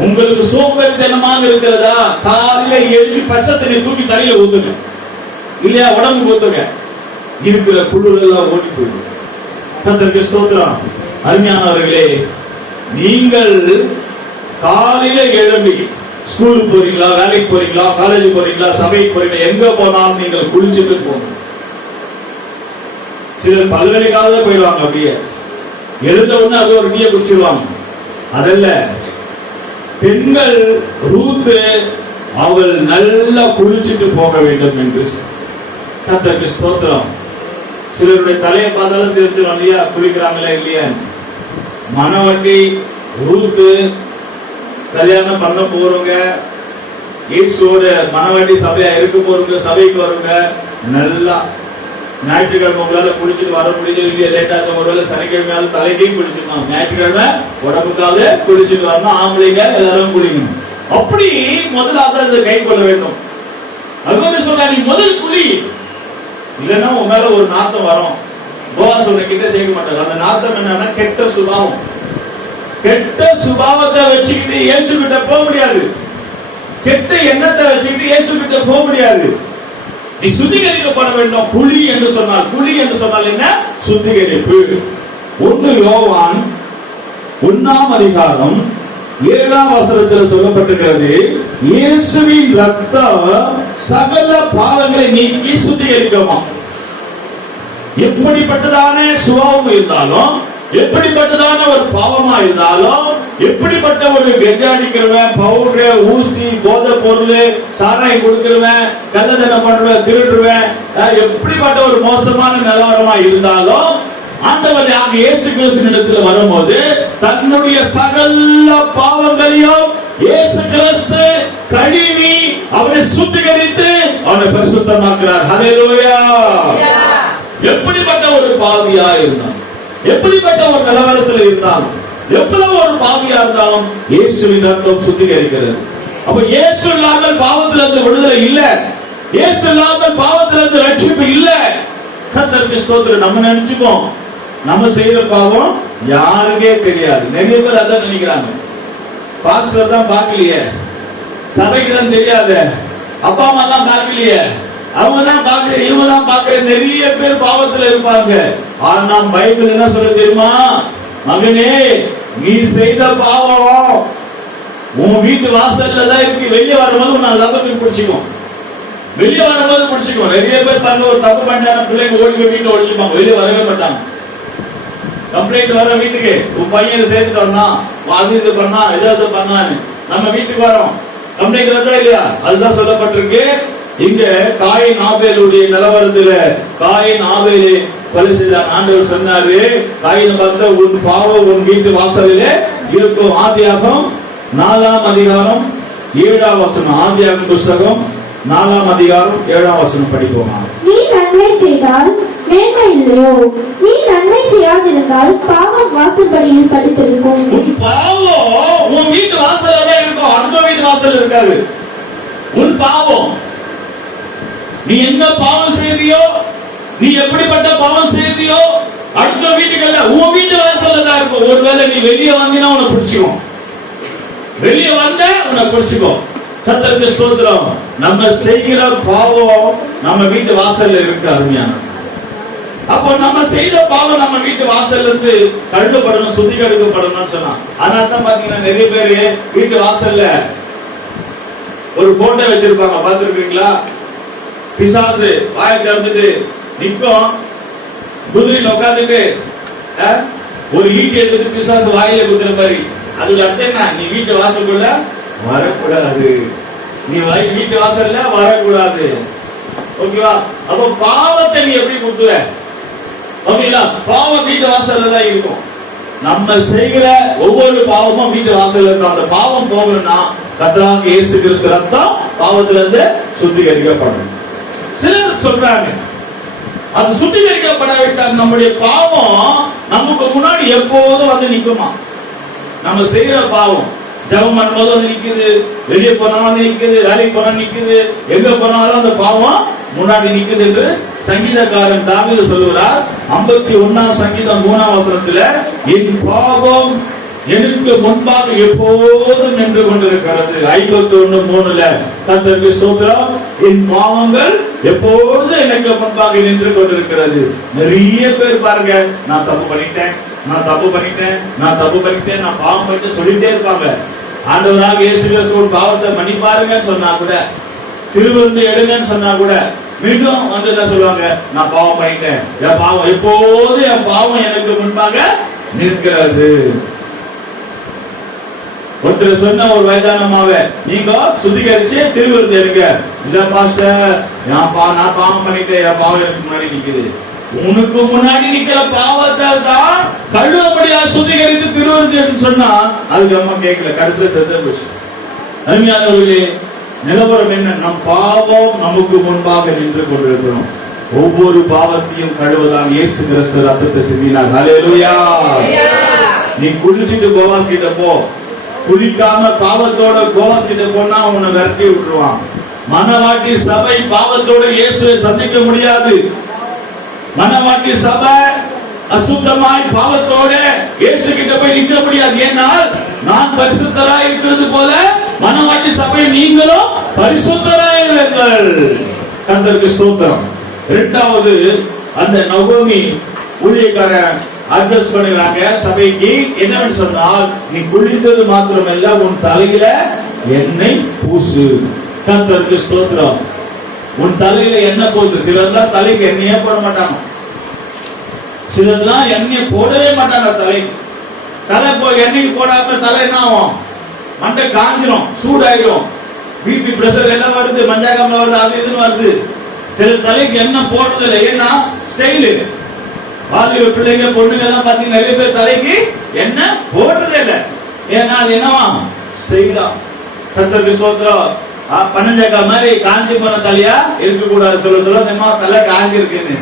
உங்களுக்கு சோம்பேறித்தனமாக இருக்கிறதா, காலையில எழுதி பச்சை தண்ணி தூக்கி தலையில ஊத்துங்க, இல்லையா உடம்பு ஊத்துங்க, இருக்கிற குளிர் எல்லாம் ஓடி போயிடும். கர்த்தருக்கு ஸ்தோத்திரம். அருமையானவர்களே, நீங்கள் காலையில எழும்பி ஸ்கூலுக்கு போறீங்களா, வேலைக்கு போறீங்களா, காலேஜ் போறீங்களா, சபைக்கு போறீங்களா, எங்க போனாலும் நீங்கள் குளிச்சுட்டு போகணும். சிலர் பல்வேலைக்காக போயிடுவாங்க. அப்படியே எழுந்த உடனே அது ஒரு டீயை குடிச்சிருவாங்க. அதல்ல, பெண்கள் ரூத்து அவள் நல்லா குளிச்சுட்டு போக வேண்டும் என்று. கர்த்தருக்கு ஸ்தோத்திரம். சிலருடைய தலையை பார்த்தாலும் தெரிஞ்சிடும் இல்லையா, குளிக்கிறாங்களா இல்லையா. மணவாட்டி ரூத்து கல்யாணம் பண்ண போறவங்க, இயேசுவோட மணவாட்டி சபையா இருக்க போறவங்க, சபைக்கு வருங்க, நல்லா ஞாயிற்றுக்கிழமை உங்களால குளிச்சுட்டு வர முடிஞ்சது இல்லையா, லேட்டாக ஒருவேளை சனிக்கிழமையாவது தலைக்கையும் குளிச்சுக்கணும். ஞாயிற்றுக்கிழமை உடம்புக்காக குளிச்சுட்டு வரணும். ஆம்பளைங்க எல்லாரும் குளிக்கணும். அப்படி முதலாவது கை கொள்ள வேண்டும். அது சொன்னா, நீ முதல் குளி, இல்லைன்னா உன் மேல ஒரு நாத்தம் வரும். போவாஸ் கிட்ட செய்ய மாட்டாங்க. அந்த நாத்தம் என்னன்னா கெட்ட சுபாவம். கெட்ட சுபாவத்தை வச்சுக்கிட்டு இயேசு கிட்ட போக முடியாது. கெட்ட எண்ணத்தை வச்சுக்கிட்டு இயேசு கிட்ட போக முடியாது. நீ சுத்திகரிக்கப்பட வேண்டும். குழி என்று சொன்னால், குழி என்று சொன்னால் என்ன? சுத்திகரிப்பு. 1 யோவான் 1ஆம் அதிகாரம் 7ஆம் வசனத்தில் சொல்லப்பட்டிருக்கிறது, இயேசுவின் ரத்தம் சகல பாவங்களை நீக்கி சுத்திகரிக்குமா. எப்படிப்பட்டதான சுபாவம் இருந்தாலும், எப்படிப்பட்டதான ஒரு பாவமா இருந்தாலும், எப்படிப்பட்ட ஒரு கெஞ்சாடிக்கிறவன், பவுடர், ஊசி, போதை பொருள், சாராயம் கொடுக்கிறவன், கள்ளத்தனம் பண்றவன், திருடுறவன், எப்படிப்பட்ட ஒரு மோசமான நிலவரமா இருந்தாலும் ஆண்டவர் இயேசு கிறிஸ்துவினிடத்தில் வரும்போது தன்னுடைய சகல பாவங்களையும் இயேசு கிறிஸ்து கழுவி அவனை சுத்திகரித்து அவனை பரிசுத்தமாக்குறார். ஹல்லேலூயா. எப்படிப்பட்ட ஒரு பாவியா இருந்தாலும், எப்படிப்பட்ட ஒரு நிலவரத்தில் இருந்தாலும், எவ்வளவு ஒரு பாவியா இருந்தாலும் இயேசுவின் ரத்தம் சுத்திகரிக்கிறது. அப்ப இயேசு இல்லாமல் பாவத்திலிருந்து விடுதலை இல்ல. இயேசு இல்லாமல் பாவத்திலிருந்து ரட்சிப்பு இல்ல. கர்த்தருக்கு ஸ்தோத்திரம். நம்ம நினைச்சுப்போம் நம்ம செய்யற பாவம் யாருக்கே தெரியாது. நிறைய பேர் அதான் நினைக்கிறாங்க. பாஸ்டர் தான் பார்க்கலையே, சபைக்கு தான் தெரியாது, அப்பா அம்மா தான் பார்க்கலையே, அவங்க தான் பார்க்கல, இவங்க தான் பார்க்கல. நிறைய பேர் பாவத்தில் இருப்பாங்க. ஆனா பைபிள் என்ன சொல்ல தெரியுமா? மகனே, நீ செய்த பாவம் உன் வீட்டு வாசல்ல தான் இருக்கு. வெளியே வரும்போது உன்னை லபத்துக்கு பிடிச்சிக்கும். வெளியே வரும்போது பிடிச்சிக்கும். நிறைய பேர் தாங்க ஒரு தப்பு பண்ணாங்க, பிள்ளைங்க ஓடி போய் வீட்டுல ஒழிச்சுப்பாங்க, வெளியே வரவே மாட்டாங்க. கம்ப்ளைண்ட் வர வீட்டுக்கு, உன் பையனை சேர்த்துட்டு வந்தான், அது இது பண்ணா, ஏதாவது பண்ணான்னு நம்ம வீட்டுக்கு வரோம். கம்ப்ளைண்ட் வருதா இல்லையா? அதுதான் சொல்லப்பட்டிருக்கு. இங்க காயின் ஆபேலுடைய நிலவரத்துல காயின் ஆபேலை கொலை செய்தார். ஆண்டவர் சொன்னாரு, காயினை பார்த்த உன் பாவம் உன் வீட்டு வாசலிலே இருக்கும். ஆதியாகமம் 4ஆம் அதிகாரம் 7ஆம் வசனம். ஆதியாகமம் புஸ்தகம் 4ஆம் அதிகாரம் 7ஆம் வசனம் படிப்போமா? நீ நன்மை செய்தால் மேன்மை இல்லையோ? நீ நன்மை செய்யாதிருந்தால் பாவம் வாசற்படியில் படுத்திருக்கும். உன் பாவம் உன் வீட்டு வாசல்ல தான் இருக்கும், அடுத்த வீட்டு வாசல் இருக்காது. உன் பாவம், நீ என்ன பாவம் செய்தியோ, நீ எப்படிப்பட்ட பாவம் செய்தியோ, அடுத்த வீட்டுக்கல்ல உன் வீட்டு வாசல்ல தான் இருக்கும். ஒருவேளை நீ வெளியே வந்தீங்கன்னா உன்னை பிடிச்சிக்கும். வெளியே வந்த உன்னை பிடிச்சிக்கும். கர்த்தருக்கு ஸ்தோத்திரம். நம்ம செய்கிற பாவம் நம்ம வீட்டு வாசல்ல இருக்கு. அருமையான, அப்போ நம்ம செய்த பாவம் நம்ம வீட்டு வாசல்ல இருந்து கழுவப்படணும், சுத்திகரிக்கப்படணும்னு சொன்னா. அதனால தான் பாத்தீங்கன்னா நிறைய பேரு வீட்டு வாசல்ல ஒரு போட்டோ வச்சிருப்பாங்க, பாத்துருக்கீங்களா? பிசாசு வாயை திறந்துட்டு நிற்கும், குதிரையில் உட்காந்துட்டு ஒரு ஈட்டி எடுத்து பிசாசு வாயில குத்துற மாதிரி. அதுக்கு அர்த்தம் என்ன? நீ வீட்டு வாசலுக்குள்ள வரக்கூடாது, நீ வீட்டு வாசல்ல வரக்கூடாது. ஓகேவா? அப்ப பாவத்தை நீ எப்படி குத்துவ? ஓகேங்களா? பாவம் வீட்டு வாசல்ல தான் இருக்கும். நம்ம செய்கிற ஒவ்வொரு பாவமும் வீட்டு வாசல்ல இருக்கும். அந்த பாவம் போகணும்னா கர்த்தராகிய இயேசு கிறிஸ்து ரத்தம் பாவத்துல இருந்து சுத்திகரிக்கப்படும். சிலர் சொல்றாங்க அது சுத்திகரிக்கப்படாவிட்டால் நம்முடைய பாவம் நமக்கு முன்னாடி எப்போதும் வந்து நிக்குமா? நம்ம செய்யற பாவம் ஜெபம் பண்ணும்போது வந்து நிக்குது, வெளியே போனாலும் வந்து நிக்குது, வேலைக்கு போனா நிக்குது, எங்க போனாலும் அந்த பாவம் முன்னாடி நிக்குது என்று சங்கீதக்காரன் தாவீது சொல்லுகிறார். 51ஆம் சங்கீதம் 3ஆம் வசனத்துல, என் பாவம் எனக்கு முன்பாக எப்போதும் நின்று கொண்டிருக்கிறது. 51:3 கர்த்தருக்கு ஸ்தோத்திரம். என் பாவங்கள் எப்போதும் எனக்கு முன்பாக நின்று கொண்டிருக்கிறது. நிறைய பேர் பாருங்க, நான் தப்பு பண்ணிட்டேன், நான் தப்பு பண்ணிட்டேன், நான் தப்பு பண்ணிட்டேன், நான் பாவம் பண்ணிட்டு சொல்லிட்டே இருப்பாங்க. ஆண்டவராக இயேசு கிறிஸ்து ஒரு பாவத்தை மன்னிப்பாருங்கன்னு சொன்னா கூட, திருவிருந்து எடுங்கன்னு சொன்னா கூட, மீண்டும் வந்து என்ன சொல்லுவாங்க? நான் பாவம் பண்ணிட்டேன், என் பாவம் எப்போது என் பாவம் எனக்கு முன்பாக நிற்கிறது. ஒருத்தர் சொன்ன ஒரு வயதானமாவே, நீங்க சுத்திகரிச்சு திருவிருந்து எடுங்க. இல்ல பாஸ்டர், நான் பாவம் பண்ணிட்டேன், என் பாவம் எனக்கு முன்னாடி நிக்குது. உனக்கு முன்னாடி நிக்கிற பாவத்தை தான் கழுவப்படியா சுத்திகரித்து திருவிருந்து சொன்னா அதுக்கு அம்மா கேட்கல, கடைசியில செத்து போச்சு. அருமையானவர்களே, நிலவரம் என்ன? நம் பாவம் நமக்கு முன்பாக நின்று கொண்டிருக்கிறோம். ஒவ்வொரு பாவத்தையும் கழுவதான் இயேசு கிறிஸ்து ரத்தத்தை சிந்தினார். ஹல்லேலூயா. நீ குளிச்சுட்டு கோவாஸ் கிட்ட போ, குளிக்காம பாவத்தோட கோவாஸ் கிட்ட போனா உன்னை விரட்டி விட்டுருவான். மனவாட்டி சபை பாவத்தோட இயேசுவை சந்திக்க முடியாது. மனவாட்டி சபை அசுத்தமாய் பாவத்தோட இயேசு கிட்ட போய் நிற்க முடியாது. ஏன்னால் நான் பரிசுத்தராய் இருக்கிறது போல மனவாட்டி சபை நீங்களும் பரிசுத்தராய் இருங்கள். கர்த்தருக்கு ஸ்தோத்திரம். இரண்டாவது, அந்த நகோமி ஊழியக்காரன் அட்ரஸ் பண்ணுறாங்க சபைக்கு. என்னன்னு சொன்னால், நீ குளித்தது மாத்திரமல்ல, உன் தலையில எண்ணெய் பூசு. கர்த்தருக்கு ஸ்தோத்திரம். உன் தலையில எண்ணெய் பூசு. சிலர்லாம் தலைக்கு எண்ணெயே போட மாட்டாங்க, சிலர்லாம் எண்ணெய் போடவே மாட்டாங்க தலைக்கு. தலை எண்ணெய் போடாம தலை என்ன ஆகும்? மண்டை காஞ்சிரும், சூடாயிரும், பிபி பிரஷர் எல்லாம் வருது, மஞ்சள் வருது, அது இதுன்னு வருது. சில தலைக்கு எண்ணெய் போடுறது இல்லை. ஏன்னா ஸ்டைலு. வாலிப பிள்ளைங்க பொண்ணுங்க எல்லாம் பாத்தீங்கன்னா நிறைய பேர் தலைக்கு எண்ணெய் போடுறதே இல்லை. ஏன்னா அது என்னவா? ஸ்டைலா. கர்த்தருக்கு ஸ்தோத்திரம். பனஞ்சக்கா மாதிரி காஞ்சி போன தலையா இருக்க கூடாது. சொல்ல தலை காஞ்சி இருக்குன்னு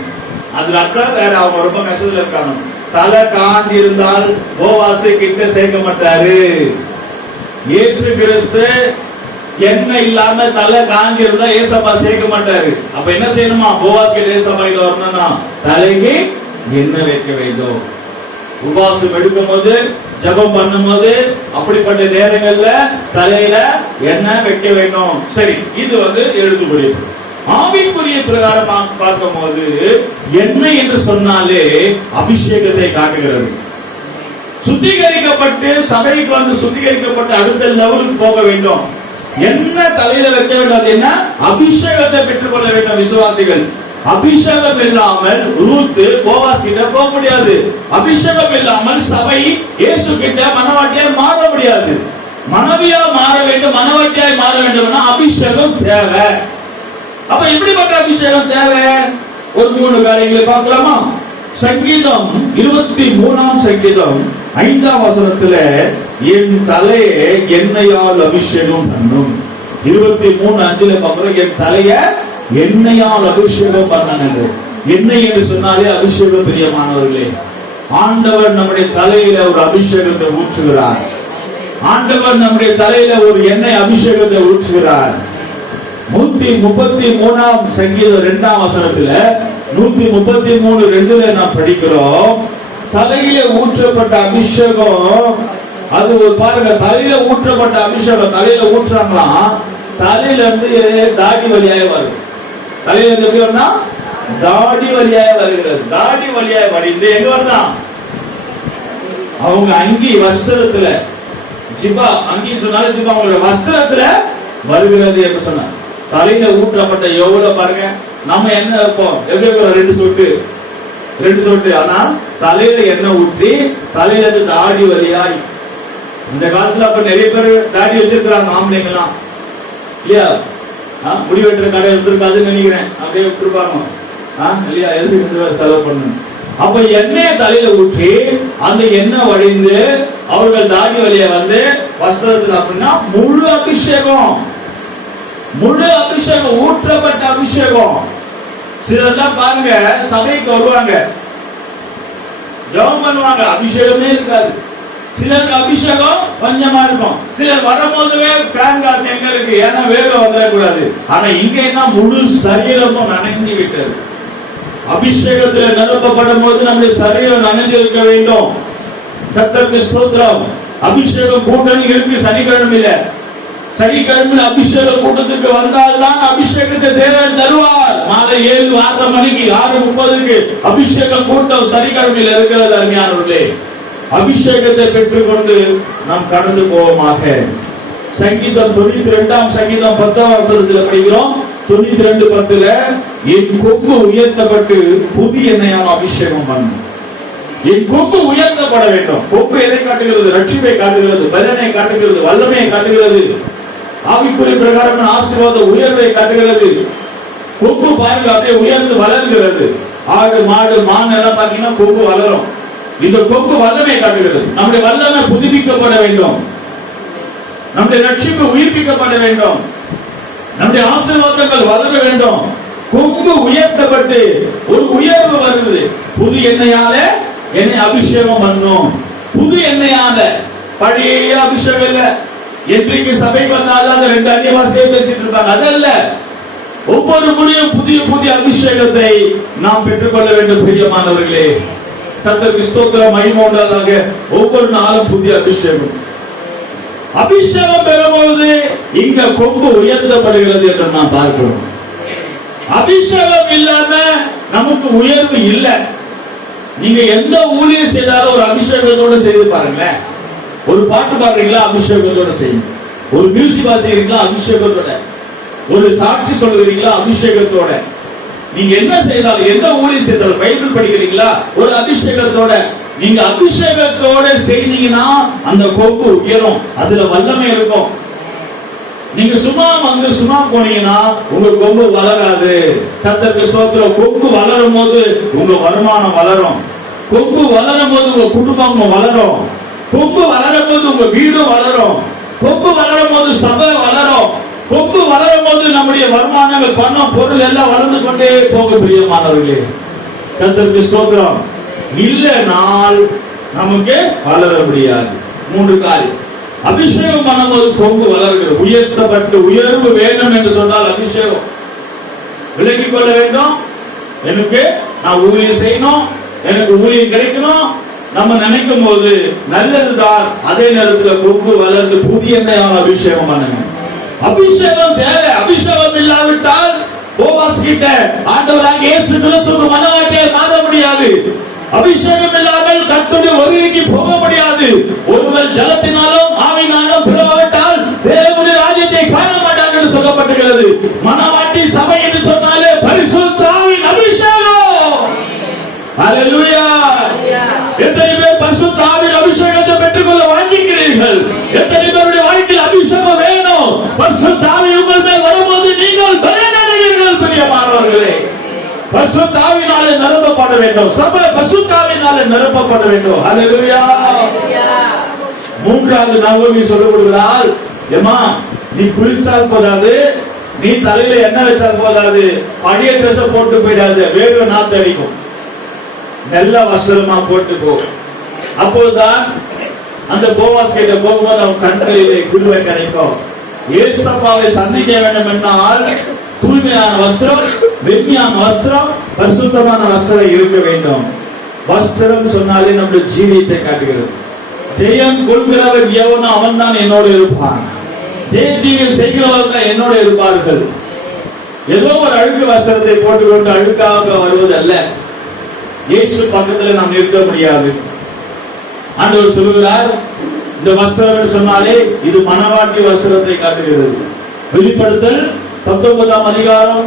அதுல அர்த்தம் வேற. அவங்க ரொம்ப கஷ்டத்துல இருக்காங்க. தலை காஞ்சி இருந்தால் போவாசு கிட்ட சேர்க்க மாட்டாரு. இயேசு கிறிஸ்து எண்ணெய் இல்லாம தலை காஞ்சி இருந்தா ஏசப்பா சேர்க்க மாட்டாரு. அப்ப என்ன செய்யணுமா? போவாஸ் கிட்ட ஏசப்பா கிட்ட வரணும்னா தலைக்கு எண்ணெய் வைக்க வேண்டும். உபாசம் எடுக்கும் போது, ஜபம் பண்ணும் போது, அப்படிப்பட்ட நேரங்கள்ல தலையில எண்ணெய் வைக்க வேண்டும். சரி, இது எழுத்துக்குரிய. ஆவிக்குரிய பிரகாரமாக பார்க்கும் போது எண்ணெய் என்று சொன்னாலே அபிஷேகத்தை காட்டுகிறது. சுத்திகரிக்கப்பட்டு சபைக்கு சுத்திகரிக்கப்பட்டு அடுத்த லெவலுக்கு போக வேண்டும். என்ன தலையில வைக்க வேண்டும்? அது என்ன? அபிஷேகத்தை பெற்றுக் கொள்ள வேண்டும் விசுவாசிகள். அபிஷேகம் இல்லாமல் ரூத் போவாஸ் கிட்ட போக முடியாது. அபிஷேகம் இல்லாமல் சபை இயேசு கிட்ட மனவாட்டியாய் மாற முடியாது. மனைவியா மாற வேண்டும், மனவாட்டியாய் மாற வேண்டும்னா அபிஷேகம் தேவை. அப்ப எப்படிப்பட்ட அபிஷேகம் தேவை? ஒரு 3 காரியங்களை பார்க்கலாமா? சங்கீதம் 23ஆம் சங்கீதம் 5ஆம் வசனத்துல, என் தலையை எண்ணெயால் அபிஷேகம் பண்ணும். 23:5 பார்க்கிறோம், என் தலைய எண்ணெயால் அபிஷேகம் பண்ணாங்க. எண்ணெய் என்று சொன்னாலே அபிஷேகம். பிரியமானவர்களே, ஆண்டவர் நம்முடைய தலையில ஒரு அபிஷேகத்தை ஊற்றுகிறார். ஆண்டவர் நம்முடைய தலையில ஒரு எண்ணெய் அபிஷேகத்தை ஊற்றுகிறார். 133ஆம் சங்கீதம் 2ஆம் வசனத்துல 133:2 நாம் படிக்கிறோம், தலையில ஊற்றப்பட்ட அபிஷேகம். அது ஒரு பாருங்க, தலையில ஊற்றப்பட்ட அபிஷேகம். தலையில ஊற்றுறாங்களாம், தலையில இருந்து தாடி வழியாக வருது. தலையில இருந்து எப்படி வரும்னா தாடி வழியாக வருகிறது. தாடி வழியாக வருது. எங்க வருதான்? அவங்க அங்கி வஸ்திரத்துல, ஜிபா அங்கி சொன்னாலும் ஜிபா அவங்களோட வஸ்திரத்துல வருகிறது என்று சொன்னார். தலையில ஊற்றப்பட்ட எவ்வளவு பாருங்க. நம்ம என்ன இருப்போம்? எப்படி 2 சொட்டு. ஆனா தலையில எண்ணெய் ஊற்றி தலையில இருந்து தாடி வழியாய். இந்த காலத்துல அப்ப நிறைய பேர் தாடி வச்சிருக்கிறாங்க ஆம்பளைங்கலாம் இல்லையா? முடி வெட்டுற கடை இருந்திருக்காதுன்னு நினைக்கிறேன். அப்படியே விட்டுருப்பாங்க இல்லையா? எதுக்கு செலவு பண்ணணும்? அப்ப எண்ணெயை தலையில ஊற்றி அந்த எண்ணெய் வழிந்து அவர்கள் தாடி வழிய வந்து வஸ்திரத்தில் அப்படின்னா முழு அபிஷேகம், முழு அபிஷேகம், ஊற்றப்பட்ட அபிஷேகம். சிலர்லாம் பாருங்க சபைக்கு வருவாங்க, ஜெபம் பண்ணுவாங்க, அபிஷேகமே இருக்காது. சிலருக்கு அபிஷேகம் கொஞ்சமா இருக்கும். சிலர் வரும்போதுவே ஃபேன் காத்து எங்க இருக்கு, ஏன்னா வேர்வை வந்துடக்கூடாது. ஆனா இங்க என்ன முழு சரீரமும் நனைஞ்சு விட்டது. அபிஷேகத்தில் நிரப்பப்படும் போது நம்முடைய சரீரம் நனைஞ்சு இருக்க வேண்டும். கர்த்தருக்கு ஸ்தோத்திரம். அபிஷேகம் கூட்டம் இருக்கு சனிக்கிழமையில. சனிக்கிழமையில அபிஷேக கூட்டத்துக்கு வந்தால்தான் அபிஷேகத்தை தேவன் தருவார். மாலை 7:30 மணிக்கு 6:30 அபிஷேக கூட்டம் சனிக்கிழமையில் இருக்கிறது. அருமையானவர்களே, அபிஷேகத்தை பெற்றுக்கொண்டு நாம் கடந்து போவோமாக. சங்கீதம் 92 சங்கீதம் 10 வசனத்தில் படிக்கிறோம். 92:10 என் கொம்பு உயர்த்தப்பட்டு புதிய எண்ணெயால் அபிஷேகம் பண்ணும். என் கொம்பு உயர்த்தப்பட வேண்டும். கொம்பு எதை காட்டுகிறது? ரட்சிப்பை காட்டுகிறது, பலனை காட்டுகிறது, வல்லமையை காட்டுகிறது, ஆவிக்குரிய பிரகாரம் ஆசீர்வாத உயர்வை காட்டுகிறது. கொம்பு பாருங்க அப்படியே உயர்ந்து வளர்கிறது. ஆடு மாடு மான் எல்லாம் பாத்தீங்கன்னா கொம்பு வளரும். இந்த கொம்பு வல்லமை காட்டுகிறது. நம்முடைய வல்லமை புதுப்பிக்கப்பட வேண்டும், நம்முடைய ரட்சிப்பு உயிர்ப்பிக்கப்பட வேண்டும், நம்முடைய ஆசீர்வாதங்கள் வளர வேண்டும். கொம்பு உயர்த்தப்பட்டு ஒரு உயர்வு வருது. புது எண்ணெயால என்னை அபிஷேகம் பண்ணும். புது எண்ணெயால, பழைய அபிஷேகம் இல்ல. என்றைக்கு சபை வந்தாலும் அந்த 2 அந்நியவாசியை பேசிட்டு இருப்பாங்க, அதல்ல. ஒவ்வொரு முறையும் புதிய புதிய அபிஷேகத்தை நாம் பெற்றுக்கொள்ள வேண்டும். பிரியமானவர்களே, கர்த்தருக்கு ஸ்தோத்திரம், மகிமை உண்டாதாக. ஒவ்வொரு நாளும் புதிய அபிஷேகம். அபிஷேகம் பெறும்போது இங்க கொம்பு உயர்த்தப்படுகிறது என்று நாம் பார்க்கிறோம். அபிஷேகம் இல்லாம நமக்கு உயர்வு இல்லை. நீங்க எந்த ஊழியம் செய்தாலும் ஒரு அபிஷேகத்தோட செய்து பாருங்களேன். ஒரு பாட்டு பாடுறீங்களா, அபிஷேகத்தோட செய்யுங்க. ஒரு மியூசிக் வாசிக்கிறீங்களா, அபிஷேகத்தோட. ஒரு சாட்சி சொல்றீங்களா, அபிஷேகத்தோட. நீங்க என்ன செய்தாலும், எந்த ஊழியம் செய்தாலும், பைபிள் படிக்கிறீங்களா, ஒரு அபிஷேகத்தோட. நீங்க அபிஷேகத்தோட செய்தீங்கன்னா அந்த கொம்பு உயரும், அதுல வல்லமை இருக்கும். நீங்க சும்மா வந்து சும்மா போனீங்கன்னா உங்க கொம்பு வளராது. கர்த்தருக்கு ஸ்தோத்திரம். கொம்பு வளரும் போது உங்க வருமானம் வளரும். கொம்பு வளரும் போது உங்க குடும்பம் வளரும். கொம்பு வளரும் போது உங்க வீடும் வளரும். கொம்பு வளரும் போது சபை வளரும். கொம்பு வளரும் போது நம்முடைய வருமானங்கள், பணம், பொருள் எல்லாம் வளர்ந்து கொண்டே போக. பிரியமானவர்களே, கர்த்தருக்கு ஸ்தோத்திரம். இல்லைனால் நமக்கு வளர முடியாது. 3 காரியம். அபிஷேகம் பண்ணும்போது கொம்பு வளர்கிறது. உயர்த்தப்பட்டு உயர்வு வேண்டும் என்று சொன்னால் அபிஷேகம் விலகிக் கொள்ள வேண்டும். எனக்கு நான் ஊழியம் செய்யணும், எனக்கு ஊழியம் கிடைக்கணும் நம்ம நினைக்கும் போது நல்லதுதான். அதே நேரத்தில் கொம்பு வளர்ந்து புதிய எண்ணெயால் அபிஷேகம் பண்ணுங்க. அபிஷேகம் தேவை. அபிஷேகம் இல்லாவிட்டால் போவாஸ் கிட்ட ஆண்டவராக இயேசு கிறிஸ்துவுக்கு மனவாட்டியை மாற முடியாது. அபிஷேகம் இல்லாமல் கர்த்தருடைய வருகைக்கு போக முடியாது. ஒருவர் ஜலத்தினாலும் ஆவியினாலும் பிறவாவிட்டால் தேவனுடைய ராஜ்யத்தை காண மாட்டார் என்று சொல்லப்பட்டிருக்கிறது. மனவாட்டி சபை என்று சொன்னாலே பரிசுத்த ஆவியின் அபிஷேகம். ஹல்லேலூயா. எத்தனை பேர் பரிசுத்த ஆவியின் அபிஷேகத்தை பெற்றுக்கொள்ள வாஞ்சிக்கிறீர்கள்? எத்தனை பேருடைய வாழ்க்கையில் அபிஷேகம் வேணும்? பரிசுத்த ஆவி உங்கள் மேல் வரும்போது நீங்கள் பலனடைவீர்கள். பிரியமானவர்களே, பரிசுத்த ஆவியினாலே நிரப்பப்பட வேண்டும். சபை பரிசுத்த ஆவியினாலே நிரப்பப்பட வேண்டும். ஹல்லேலூயா. 3வது நவோமி சொல்லப்படுகிறாள், ஏமா நீ குளிச்சால் போதாது, நீ தலையில எண்ணெய் வச்சால் போதாது, பழைய ட்ரெஸ் போட்டு போயிடாது, வேர்வை நாத்து அடிக்கும். நல்ல வஸ்திரமா போட்டு போ. அப்போதுதான் அந்த போவாஸ் கிட்ட போகும்போது அவன் கண்களிலே குருவை கிடைக்கும். ஏசப்பாவை சந்திக்க வேண்டும் என்றால் தூய்மையான வஸ்திரம், வெண்மையான வஸ்திரம், பரிசுத்தமான வஸ்திரம் இருக்க வேண்டும். வஸ்திரம் சொன்னாலே நம்முடைய ஜீவியத்தை காட்டுகிறது. ஜெயம் கொள்கிறவர் எவனோ அவன் தான் என்னோடு இருப்பான். ஜெய ஜீவியம் செய்கிறவர்கள் தான் என்னோடு இருப்பார்கள். ஏதோ ஒரு அழுக்கு வஸ்திரத்தை போட்டுக்கொண்டு அழுக்காக வருவது அல்ல. இயேசு பக்கத்தில் நாம் இருக்க முடியாது. ஆண்டவர் சொல்லுகிறார், இந்த வஸ்திரம் சொன்னாலே இது மனவாட்டி வஸ்திரத்தை காட்டுகிறது. வெளிப்படுத்தல் 19ஆம் அதிகாரம்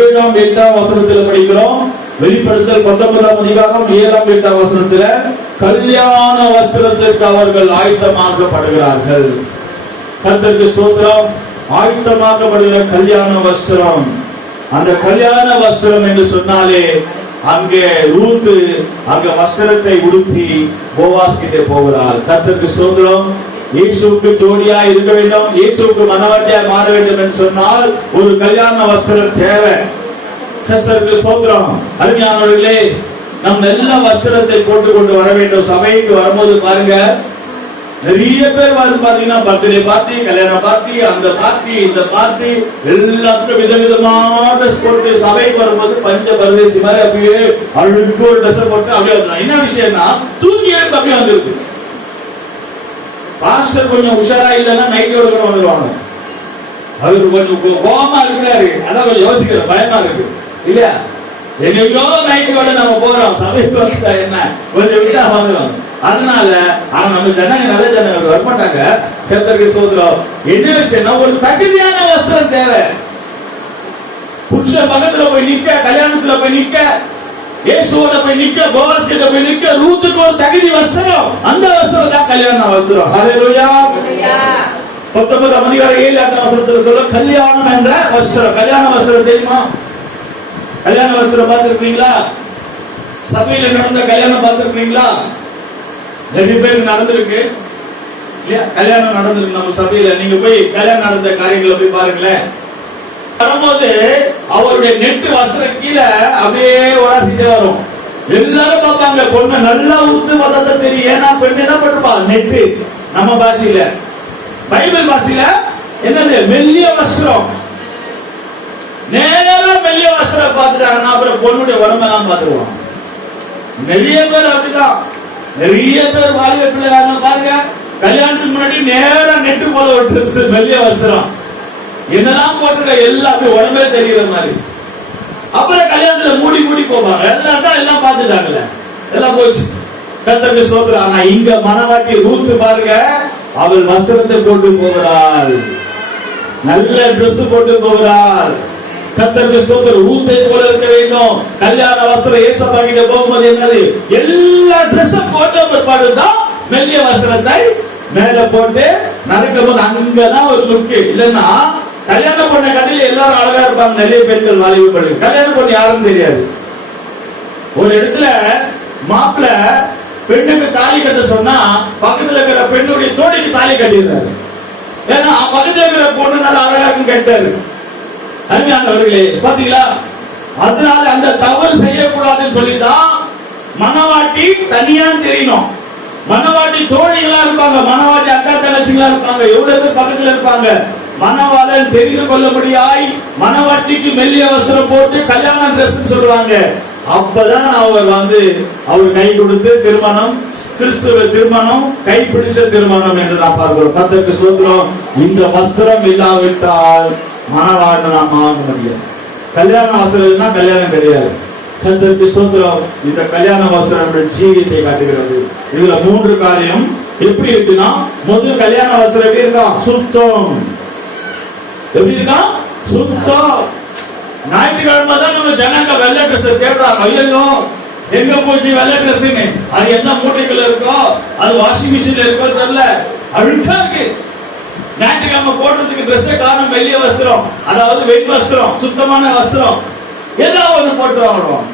7ஆம் 8ஆம் வசனத்தில் படிக்கிறோம். வெளிப்படுத்தல் 19ஆம் அதிகாரம் 7ஆம் 8ஆம் வசனத்துல கல்யாண வஸ்திரத்திற்கு அவர்கள் ஆயத்தமாக்கப்படுகிறார்கள். கர்த்தருக்கு ஸ்தோத்திரம். ஆயத்தமாக்கப்படுகிற கல்யாண வஸ்திரம். அந்த கல்யாண வஸ்திரம் என்று சொன்னாலே அங்கே ரூத்து அங்க வஸ்திரத்தை உடுத்தி போவாஸ் கிட்டே போகிறாள். கர்த்தருக்கு ஸ்தோத்திரம். இயேசுவுக்கு ஜோடியா இருக்க வேண்டும், இயேசுவுக்கு மனவாட்டியா மாற வேண்டும் என்று சொன்னால் ஒரு கல்யாண வஸ்திரம் தேவை. கர்த்தருக்கு ஸ்தோத்திரம். அருமையானவர்களே, நம் நல்ல வஸ்திரத்தை போட்டுக்கொண்டு வர வேண்டும். சபைக்கு வரும்போது பாருங்க, நிறைய பேர் வந்து பாத்தீங்கன்னா பர்த்டே பார்ட்டி, கல்யாண பார்ட்டி, அந்த பார்ட்டி, இந்த பார்ட்டி, எல்லாத்துக்கும் விதவிதமான ட்ரெஸ் போட்டு சபைக்கு வரும்போது பஞ்ச பரதேசி மாதிரி அப்படியே அழுக்கு ஒரு ட்ரெஸ் போட்டு அப்படியே வந்தாங்க. என்ன விஷயம்னா தூக்கி எடுத்து அப்படியே வந்துருக்கு. பாஸ்டர் கொஞ்சம் உஷாரா இல்லைன்னா நைட்டோட கூட வந்துருவாங்க. அவருக்கு கொஞ்சம் கோபமா இருக்கிறாரு, அதான் கொஞ்சம் யோசிக்கிற பயமா இருக்கு இல்லையா? எங்கேயோ நைட்டோட நம்ம போறோம், சபைக்கு வந்தா என்ன கொஞ்சம் விட்டா வந்துடும். அதனால ஆனா நம்ம ஜனங்க நல்ல ஜனங்க வரமாட்டாங்க. கர்த்தருக்கு ஸ்தோத்திரம். என்ன விஷயம்னா ஒரு தகுதியான வஸ்திரம் தேவை. புருஷ பக்கத்துல போய் நிக்க, கல்யாணத்துல போய் நிக்க, இயேசுவோட போய் நிக்க, போவாஸ் கிட்ட போய் நிக்க, ரூத்துக்கு ஒரு தகுதி வஸ்திரம். அந்த வஸ்திரம் தான் கல்யாண வஸ்திரம். ஹல்லேலூயா. 19ஆம் அதிகாரம் 7-8ஆம் வசனத்துல சொல்ல கல்யாணம் என்ற வஸ்திரம். கல்யாண வஸ்திரம் தெரியுமா? கல்யாண வஸ்திரம் பார்த்திருக்கீங்களா? சபையில நடந்த கல்யாணம் பார்த்திருக்கீங்களா? நிறைய பேருக்கு நடந்திருக்கு இல்லையா? கல்யாணம் நடந்திருக்கு நம்ம சபையில. நீங்க போய் கல்யாணம் நடந்த காரியங்களை போய் பாருங்களேன். வரும்போது அவருடைய நெட்டு வஸ்திரம் கீழே அப்படியே உராசிட்டே வரும். எல்லாரும் பார்ப்பாங்க, பொண்ணு நல்லா உத்து பார்த்தா தெரியும். ஏன்னா பெண் என்ன பண்ணிருப்பா? நெட்டு. நம்ம பாஷையில, பைபிள் பாஷையில என்னது? மெல்லிய வஸ்திரம். நேரம் மெல்லிய வஸ்திரம் பார்த்துட்டாங்கன்னா அப்புறம் பொண்ணுடைய உடம்பெல்லாம் பார்த்துருவாங்க. நிறைய பேர் அப்படிதான். நிறைய பேர் வாலிப பிள்ளைங்க பாருங்க, கல்யாணத்துக்கு முன்னாடி நேரா நெட்டு போல ஒரு ட்ரெஸ், மெல்லிய வஸ்திரம், என்னெல்லாம் போட்டுருக்க எல்லாமே உடம்பே தெரிகிற மாதிரி. அப்புறம் கல்யாணத்துல மூடி மூடி போவாங்க. எல்லாம் பார்த்துட்டாங்கல்ல, எல்லாம் போச்சு. கர்த்தருக்கு ஸ்தோத்திரம். ஆனா இங்க மனவாட்டி ரூத்து பாருங்க, அவள் வஸ்திரத்தை போட்டு போகிறாள், நல்ல டிரெஸ் போட்டு போகிறாள். கர்த்தருக்கு ஸ்தோத்திரம். ரூத்தை போல இருக்க வேண்டும். கல்யாண வஸ்திரம் ஏசப்பா கிட்ட போகும்போது என்னது? எல்லா ட்ரெஸ்ஸும் போட்ட பிற்பாடு தான் மெல்லிய வஸ்திரத்தை மேல போட்டு நடக்கும்போது அங்கதான் ஒரு லுக்கு. இல்லன்னா கல்யாணம் பண்ண கடையில் எல்லாரும் அழகா இருப்பாங்க. நிறைய பெண்கள் வாலிப பெண்கள். கல்யாணம் பண்ணி யாரும் தெரியாது. ஒரு இடத்துல மாப்பிள்ள பெண்ணுக்கு தாலி கட்ட சொன்னா பக்கத்துல இருக்கிற பெண்ணுடைய தோழிக்கு தாலி கட்டிடுறாரு. ஏன்னா பக்கத்துல இருக்கிற பொண்ணு நல்லா அழகாக்கும் கேட்டாரு. அருமையானவர்களே, பாத்தீங்களா? அதனால அந்த தவறு செய்யக்கூடாதுன்னு சொல்லிதான் மனவாட்டி தனியா தெரியணும். மனவாட்டி தோழிகளா இருப்பாங்க, மனவாட்டி அக்கா தங்கச்சிகளா இருப்பாங்க, எவ்வளவு பேர் பக்கத்துல இருப்பாங்க. மனவாளன் தெரிந்து கொள்ளபடியாய் மனவாட்டிக்கு மெல்லிய வஸ்திரம் போட்டு கல்யாண ட்ரெஸ் சொல்லுவாங்க. அப்பதான் அவர் கை கொடுத்து திருமணம், கிறிஸ்துவ திருமணம், கைப்பிடிச்ச திருமணம் என்று நாம் பார்க்கிறோம். கர்த்தருக்கு ஸ்தோத்திரம். இந்த வஸ்திரம் இல்லாவிட்டால் மனவாழ்வு நாம் ஆக முடியாது. கல்யாண வஸ்திரம் கல்யாணம் கிடையாது. கர்த்தருக்கு ஸ்தோத்திரம். இந்த கல்யாண வஸ்திரம் ஜீவியத்தை காட்டுகிறது. இதுல 3 காரியம் எப்படி இருக்குன்னா, முதல் கல்யாண வஸ்திரம் எப்படி இருக்கா? சுத்தம். எப்படி இருக்கா? சுத்தம். ஞாயிற்றுக்கிழமை தான் நம்ம ஜனங்க வெள்ளை ட்ரெஸ் தேடுறாங்க. ஐயோ எங்க போச்சு வெள்ளை ட்ரெஸ்ன்னு? அது என்ன மூட்டைகள் இருக்கோ, அது வாஷிங் மிஷின்ல இருக்கோ தெரியல, அழுக்கா இருக்கு. ஞாயிற்றுக்கிழமை போடுறதுக்கு ட்ரெஸ் காரணம் மெல்லிய வஸ்திரம், அதாவது வெண் வஸ்திரம், சுத்தமான வஸ்திரம், ஏதாவது ஒன்று போட்டு வாங்குறோம்.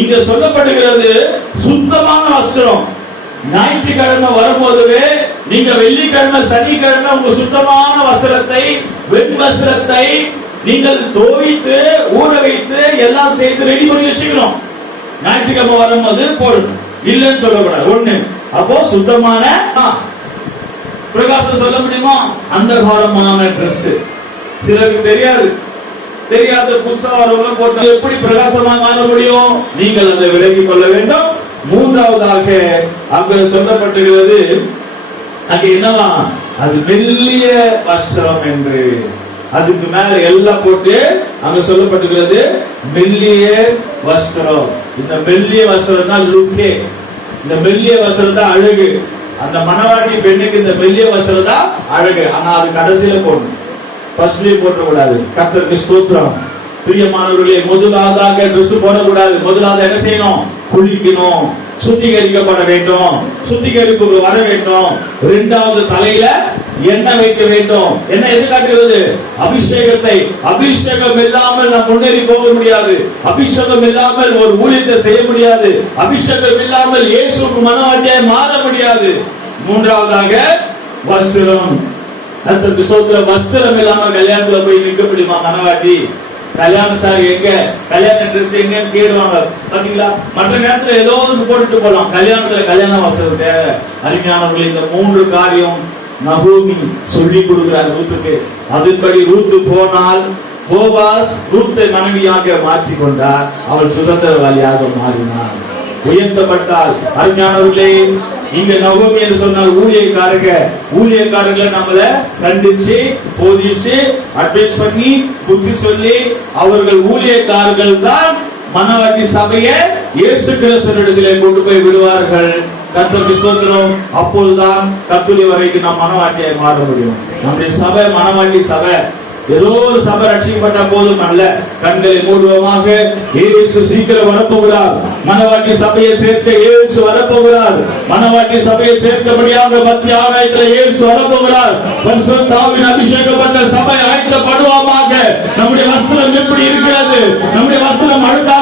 இங்க சொல்லப்படுகிறது சுத்தமான வஸ்திரம். ஞாயிற்றுக்கிழமை வரும்போதுவே நீங்க வெள்ளிக்கிழமை, சனிக்கிழமை உங்க சுத்தமான வஸ்திரத்தை, வெண் வஸ்திரத்தை நீங்கள் துவைத்து ஊற வைத்து எல்லாம் செய்து ரெடி பண்ணி வச்சுக்கணும். ஞாயிற்றுக்கிழமை வரும்போது போடணும், இல்லைன்னு சொல்லக்கூடாது. ஒண்ணு, அப்போ சுத்தமான பிரகாசம் சொல்ல முடியுமா? அந்தகாரமான டிரெஸ் சிலருக்கு தெரியாத புதுசா வரவங்க போட்டு எப்படி பிரகாசமா மாற முடியும்? நீங்கள் அதை விலகிக் கொள்ள வேண்டும். மூன்றாவதாக அங்க சொல்லப்பட்டிருக்கிறது, அங்க என்னவா? அது மெல்லிய வஸ்திரம் என்று. அதுக்கு மேல எல்லாம் போட்டு அங்க சொல்லப்பட்டிருக்கிறது மெல்லிய வஸ்திரம். இந்த மெல்லிய வஸ்திரம் தான் லுக்கே. இந்த மெல்லிய வஸ்திரம் தான் அழகு. அந்த மனவாட்டி பெண்ணுக்கு இந்த மெல்லிய வஸ்திரம் தான் அழகு. ஆனா அது கடைசியில போடணும், ஃபர்ஸ்ட்லயே போட்டக்கூடாது. கர்த்தருக்கு ஸ்தோத்திரம். பிரியமானவர்களே, முதலாவதாக ட்ரெஸ் போடக்கூடாது. முதலாவது என்ன செய்யணும்? குளிக்கணும், சுத்திகரிக்கப்பட வேண்டும், சுத்திகரிப்பு வர வேண்டும். இரண்டாவது தலையில எண்ணெய் வைக்க வேண்டும். என்ன எதிர்காட்டுகிறது? அபிஷேகத்தை. அபிஷேகம் இல்லாமல் நாம் முன்னேறி போக முடியாது. அபிஷேகம் இல்லாமல் ஒரு ஊழியத்தை செய்ய முடியாது. அபிஷேகம் இல்லாமல் இயேசுவுக்கு மனவாட்டியாய் மாற முடியாது. மூன்றாவதாக வஸ்திரம். கர்த்தருக்கு ஸ்தோத்திரம். வஸ்திரம் இல்லாம கல்யாணத்துல போய் நிற்க முடியுமா மனவாட்டி? கல்யாண சாரி எங்க, கல்யாண ட்ரெஸ் எங்கன்னு கேடுவாங்க பாத்தீங்களா? மற்ற நேரத்துல ஏதோ ஒன்று போட்டுட்டு போலாம், கல்யாணத்துல கல்யாண வஸ்திரம் தேவை. அருமையானவர்களே, இந்த மூன்று காரியம் நகோமி சொல்லி கொடுக்கிறார் ரூத்துக்கு. அதன்படி ரூத்து போனால் போவாஸ் ரூத்தை மனைவியாக மாற்றிக் கொண்டார். அவள் சுதந்திரவாளியாக மாறினார், உயர்த்தப்பட்டால். அருமையானவர்களே, இங்க நகோமி என்று சொன்னால் ஊழியக்காரர்களை நம்மள கண்டிச்சு போதிச்சு அட்வைஸ் பண்ணி புத்தி சொல்லி அவர்கள் ஊழியக்காரர்கள் தான் மனவாட்டி சபையை இயேசு கிறிஸ்துவினிடத்திலே கொண்டு போய் விடுவார்கள். கர்த்தருக்கு ஸ்தோத்திரம். அப்போதுதான் கர்த்தருடைய வரைக்கும் நாம் மனவாட்டியாய் மாற முடியும். நம்முடைய சபை மனவாட்டி சபை. ஏதோ ஒரு சபை ரட்சிக்கப்பட்ட போதும் அல்ல. கண்களை மூடுவமாக இயேசு சீக்கிரம் வரப்போகிறார். மனவாட்டி சபையை சேர்க்க இயேசு வரப்போகிறார். மனவாட்டி சபையை சேர்க்கபடியாக மத்திய ஆகாயத்தில் இயேசு வரப்போகிறார். பரிசுத்த ஆவியின் அபிஷேகப்பட்ட சபை ஆயத்தப்படுவோமாக. நம்முடைய வஸ்திரம் எப்படி இருக்கிறது? நம்முடைய வஸ்திரம் அழுக்கா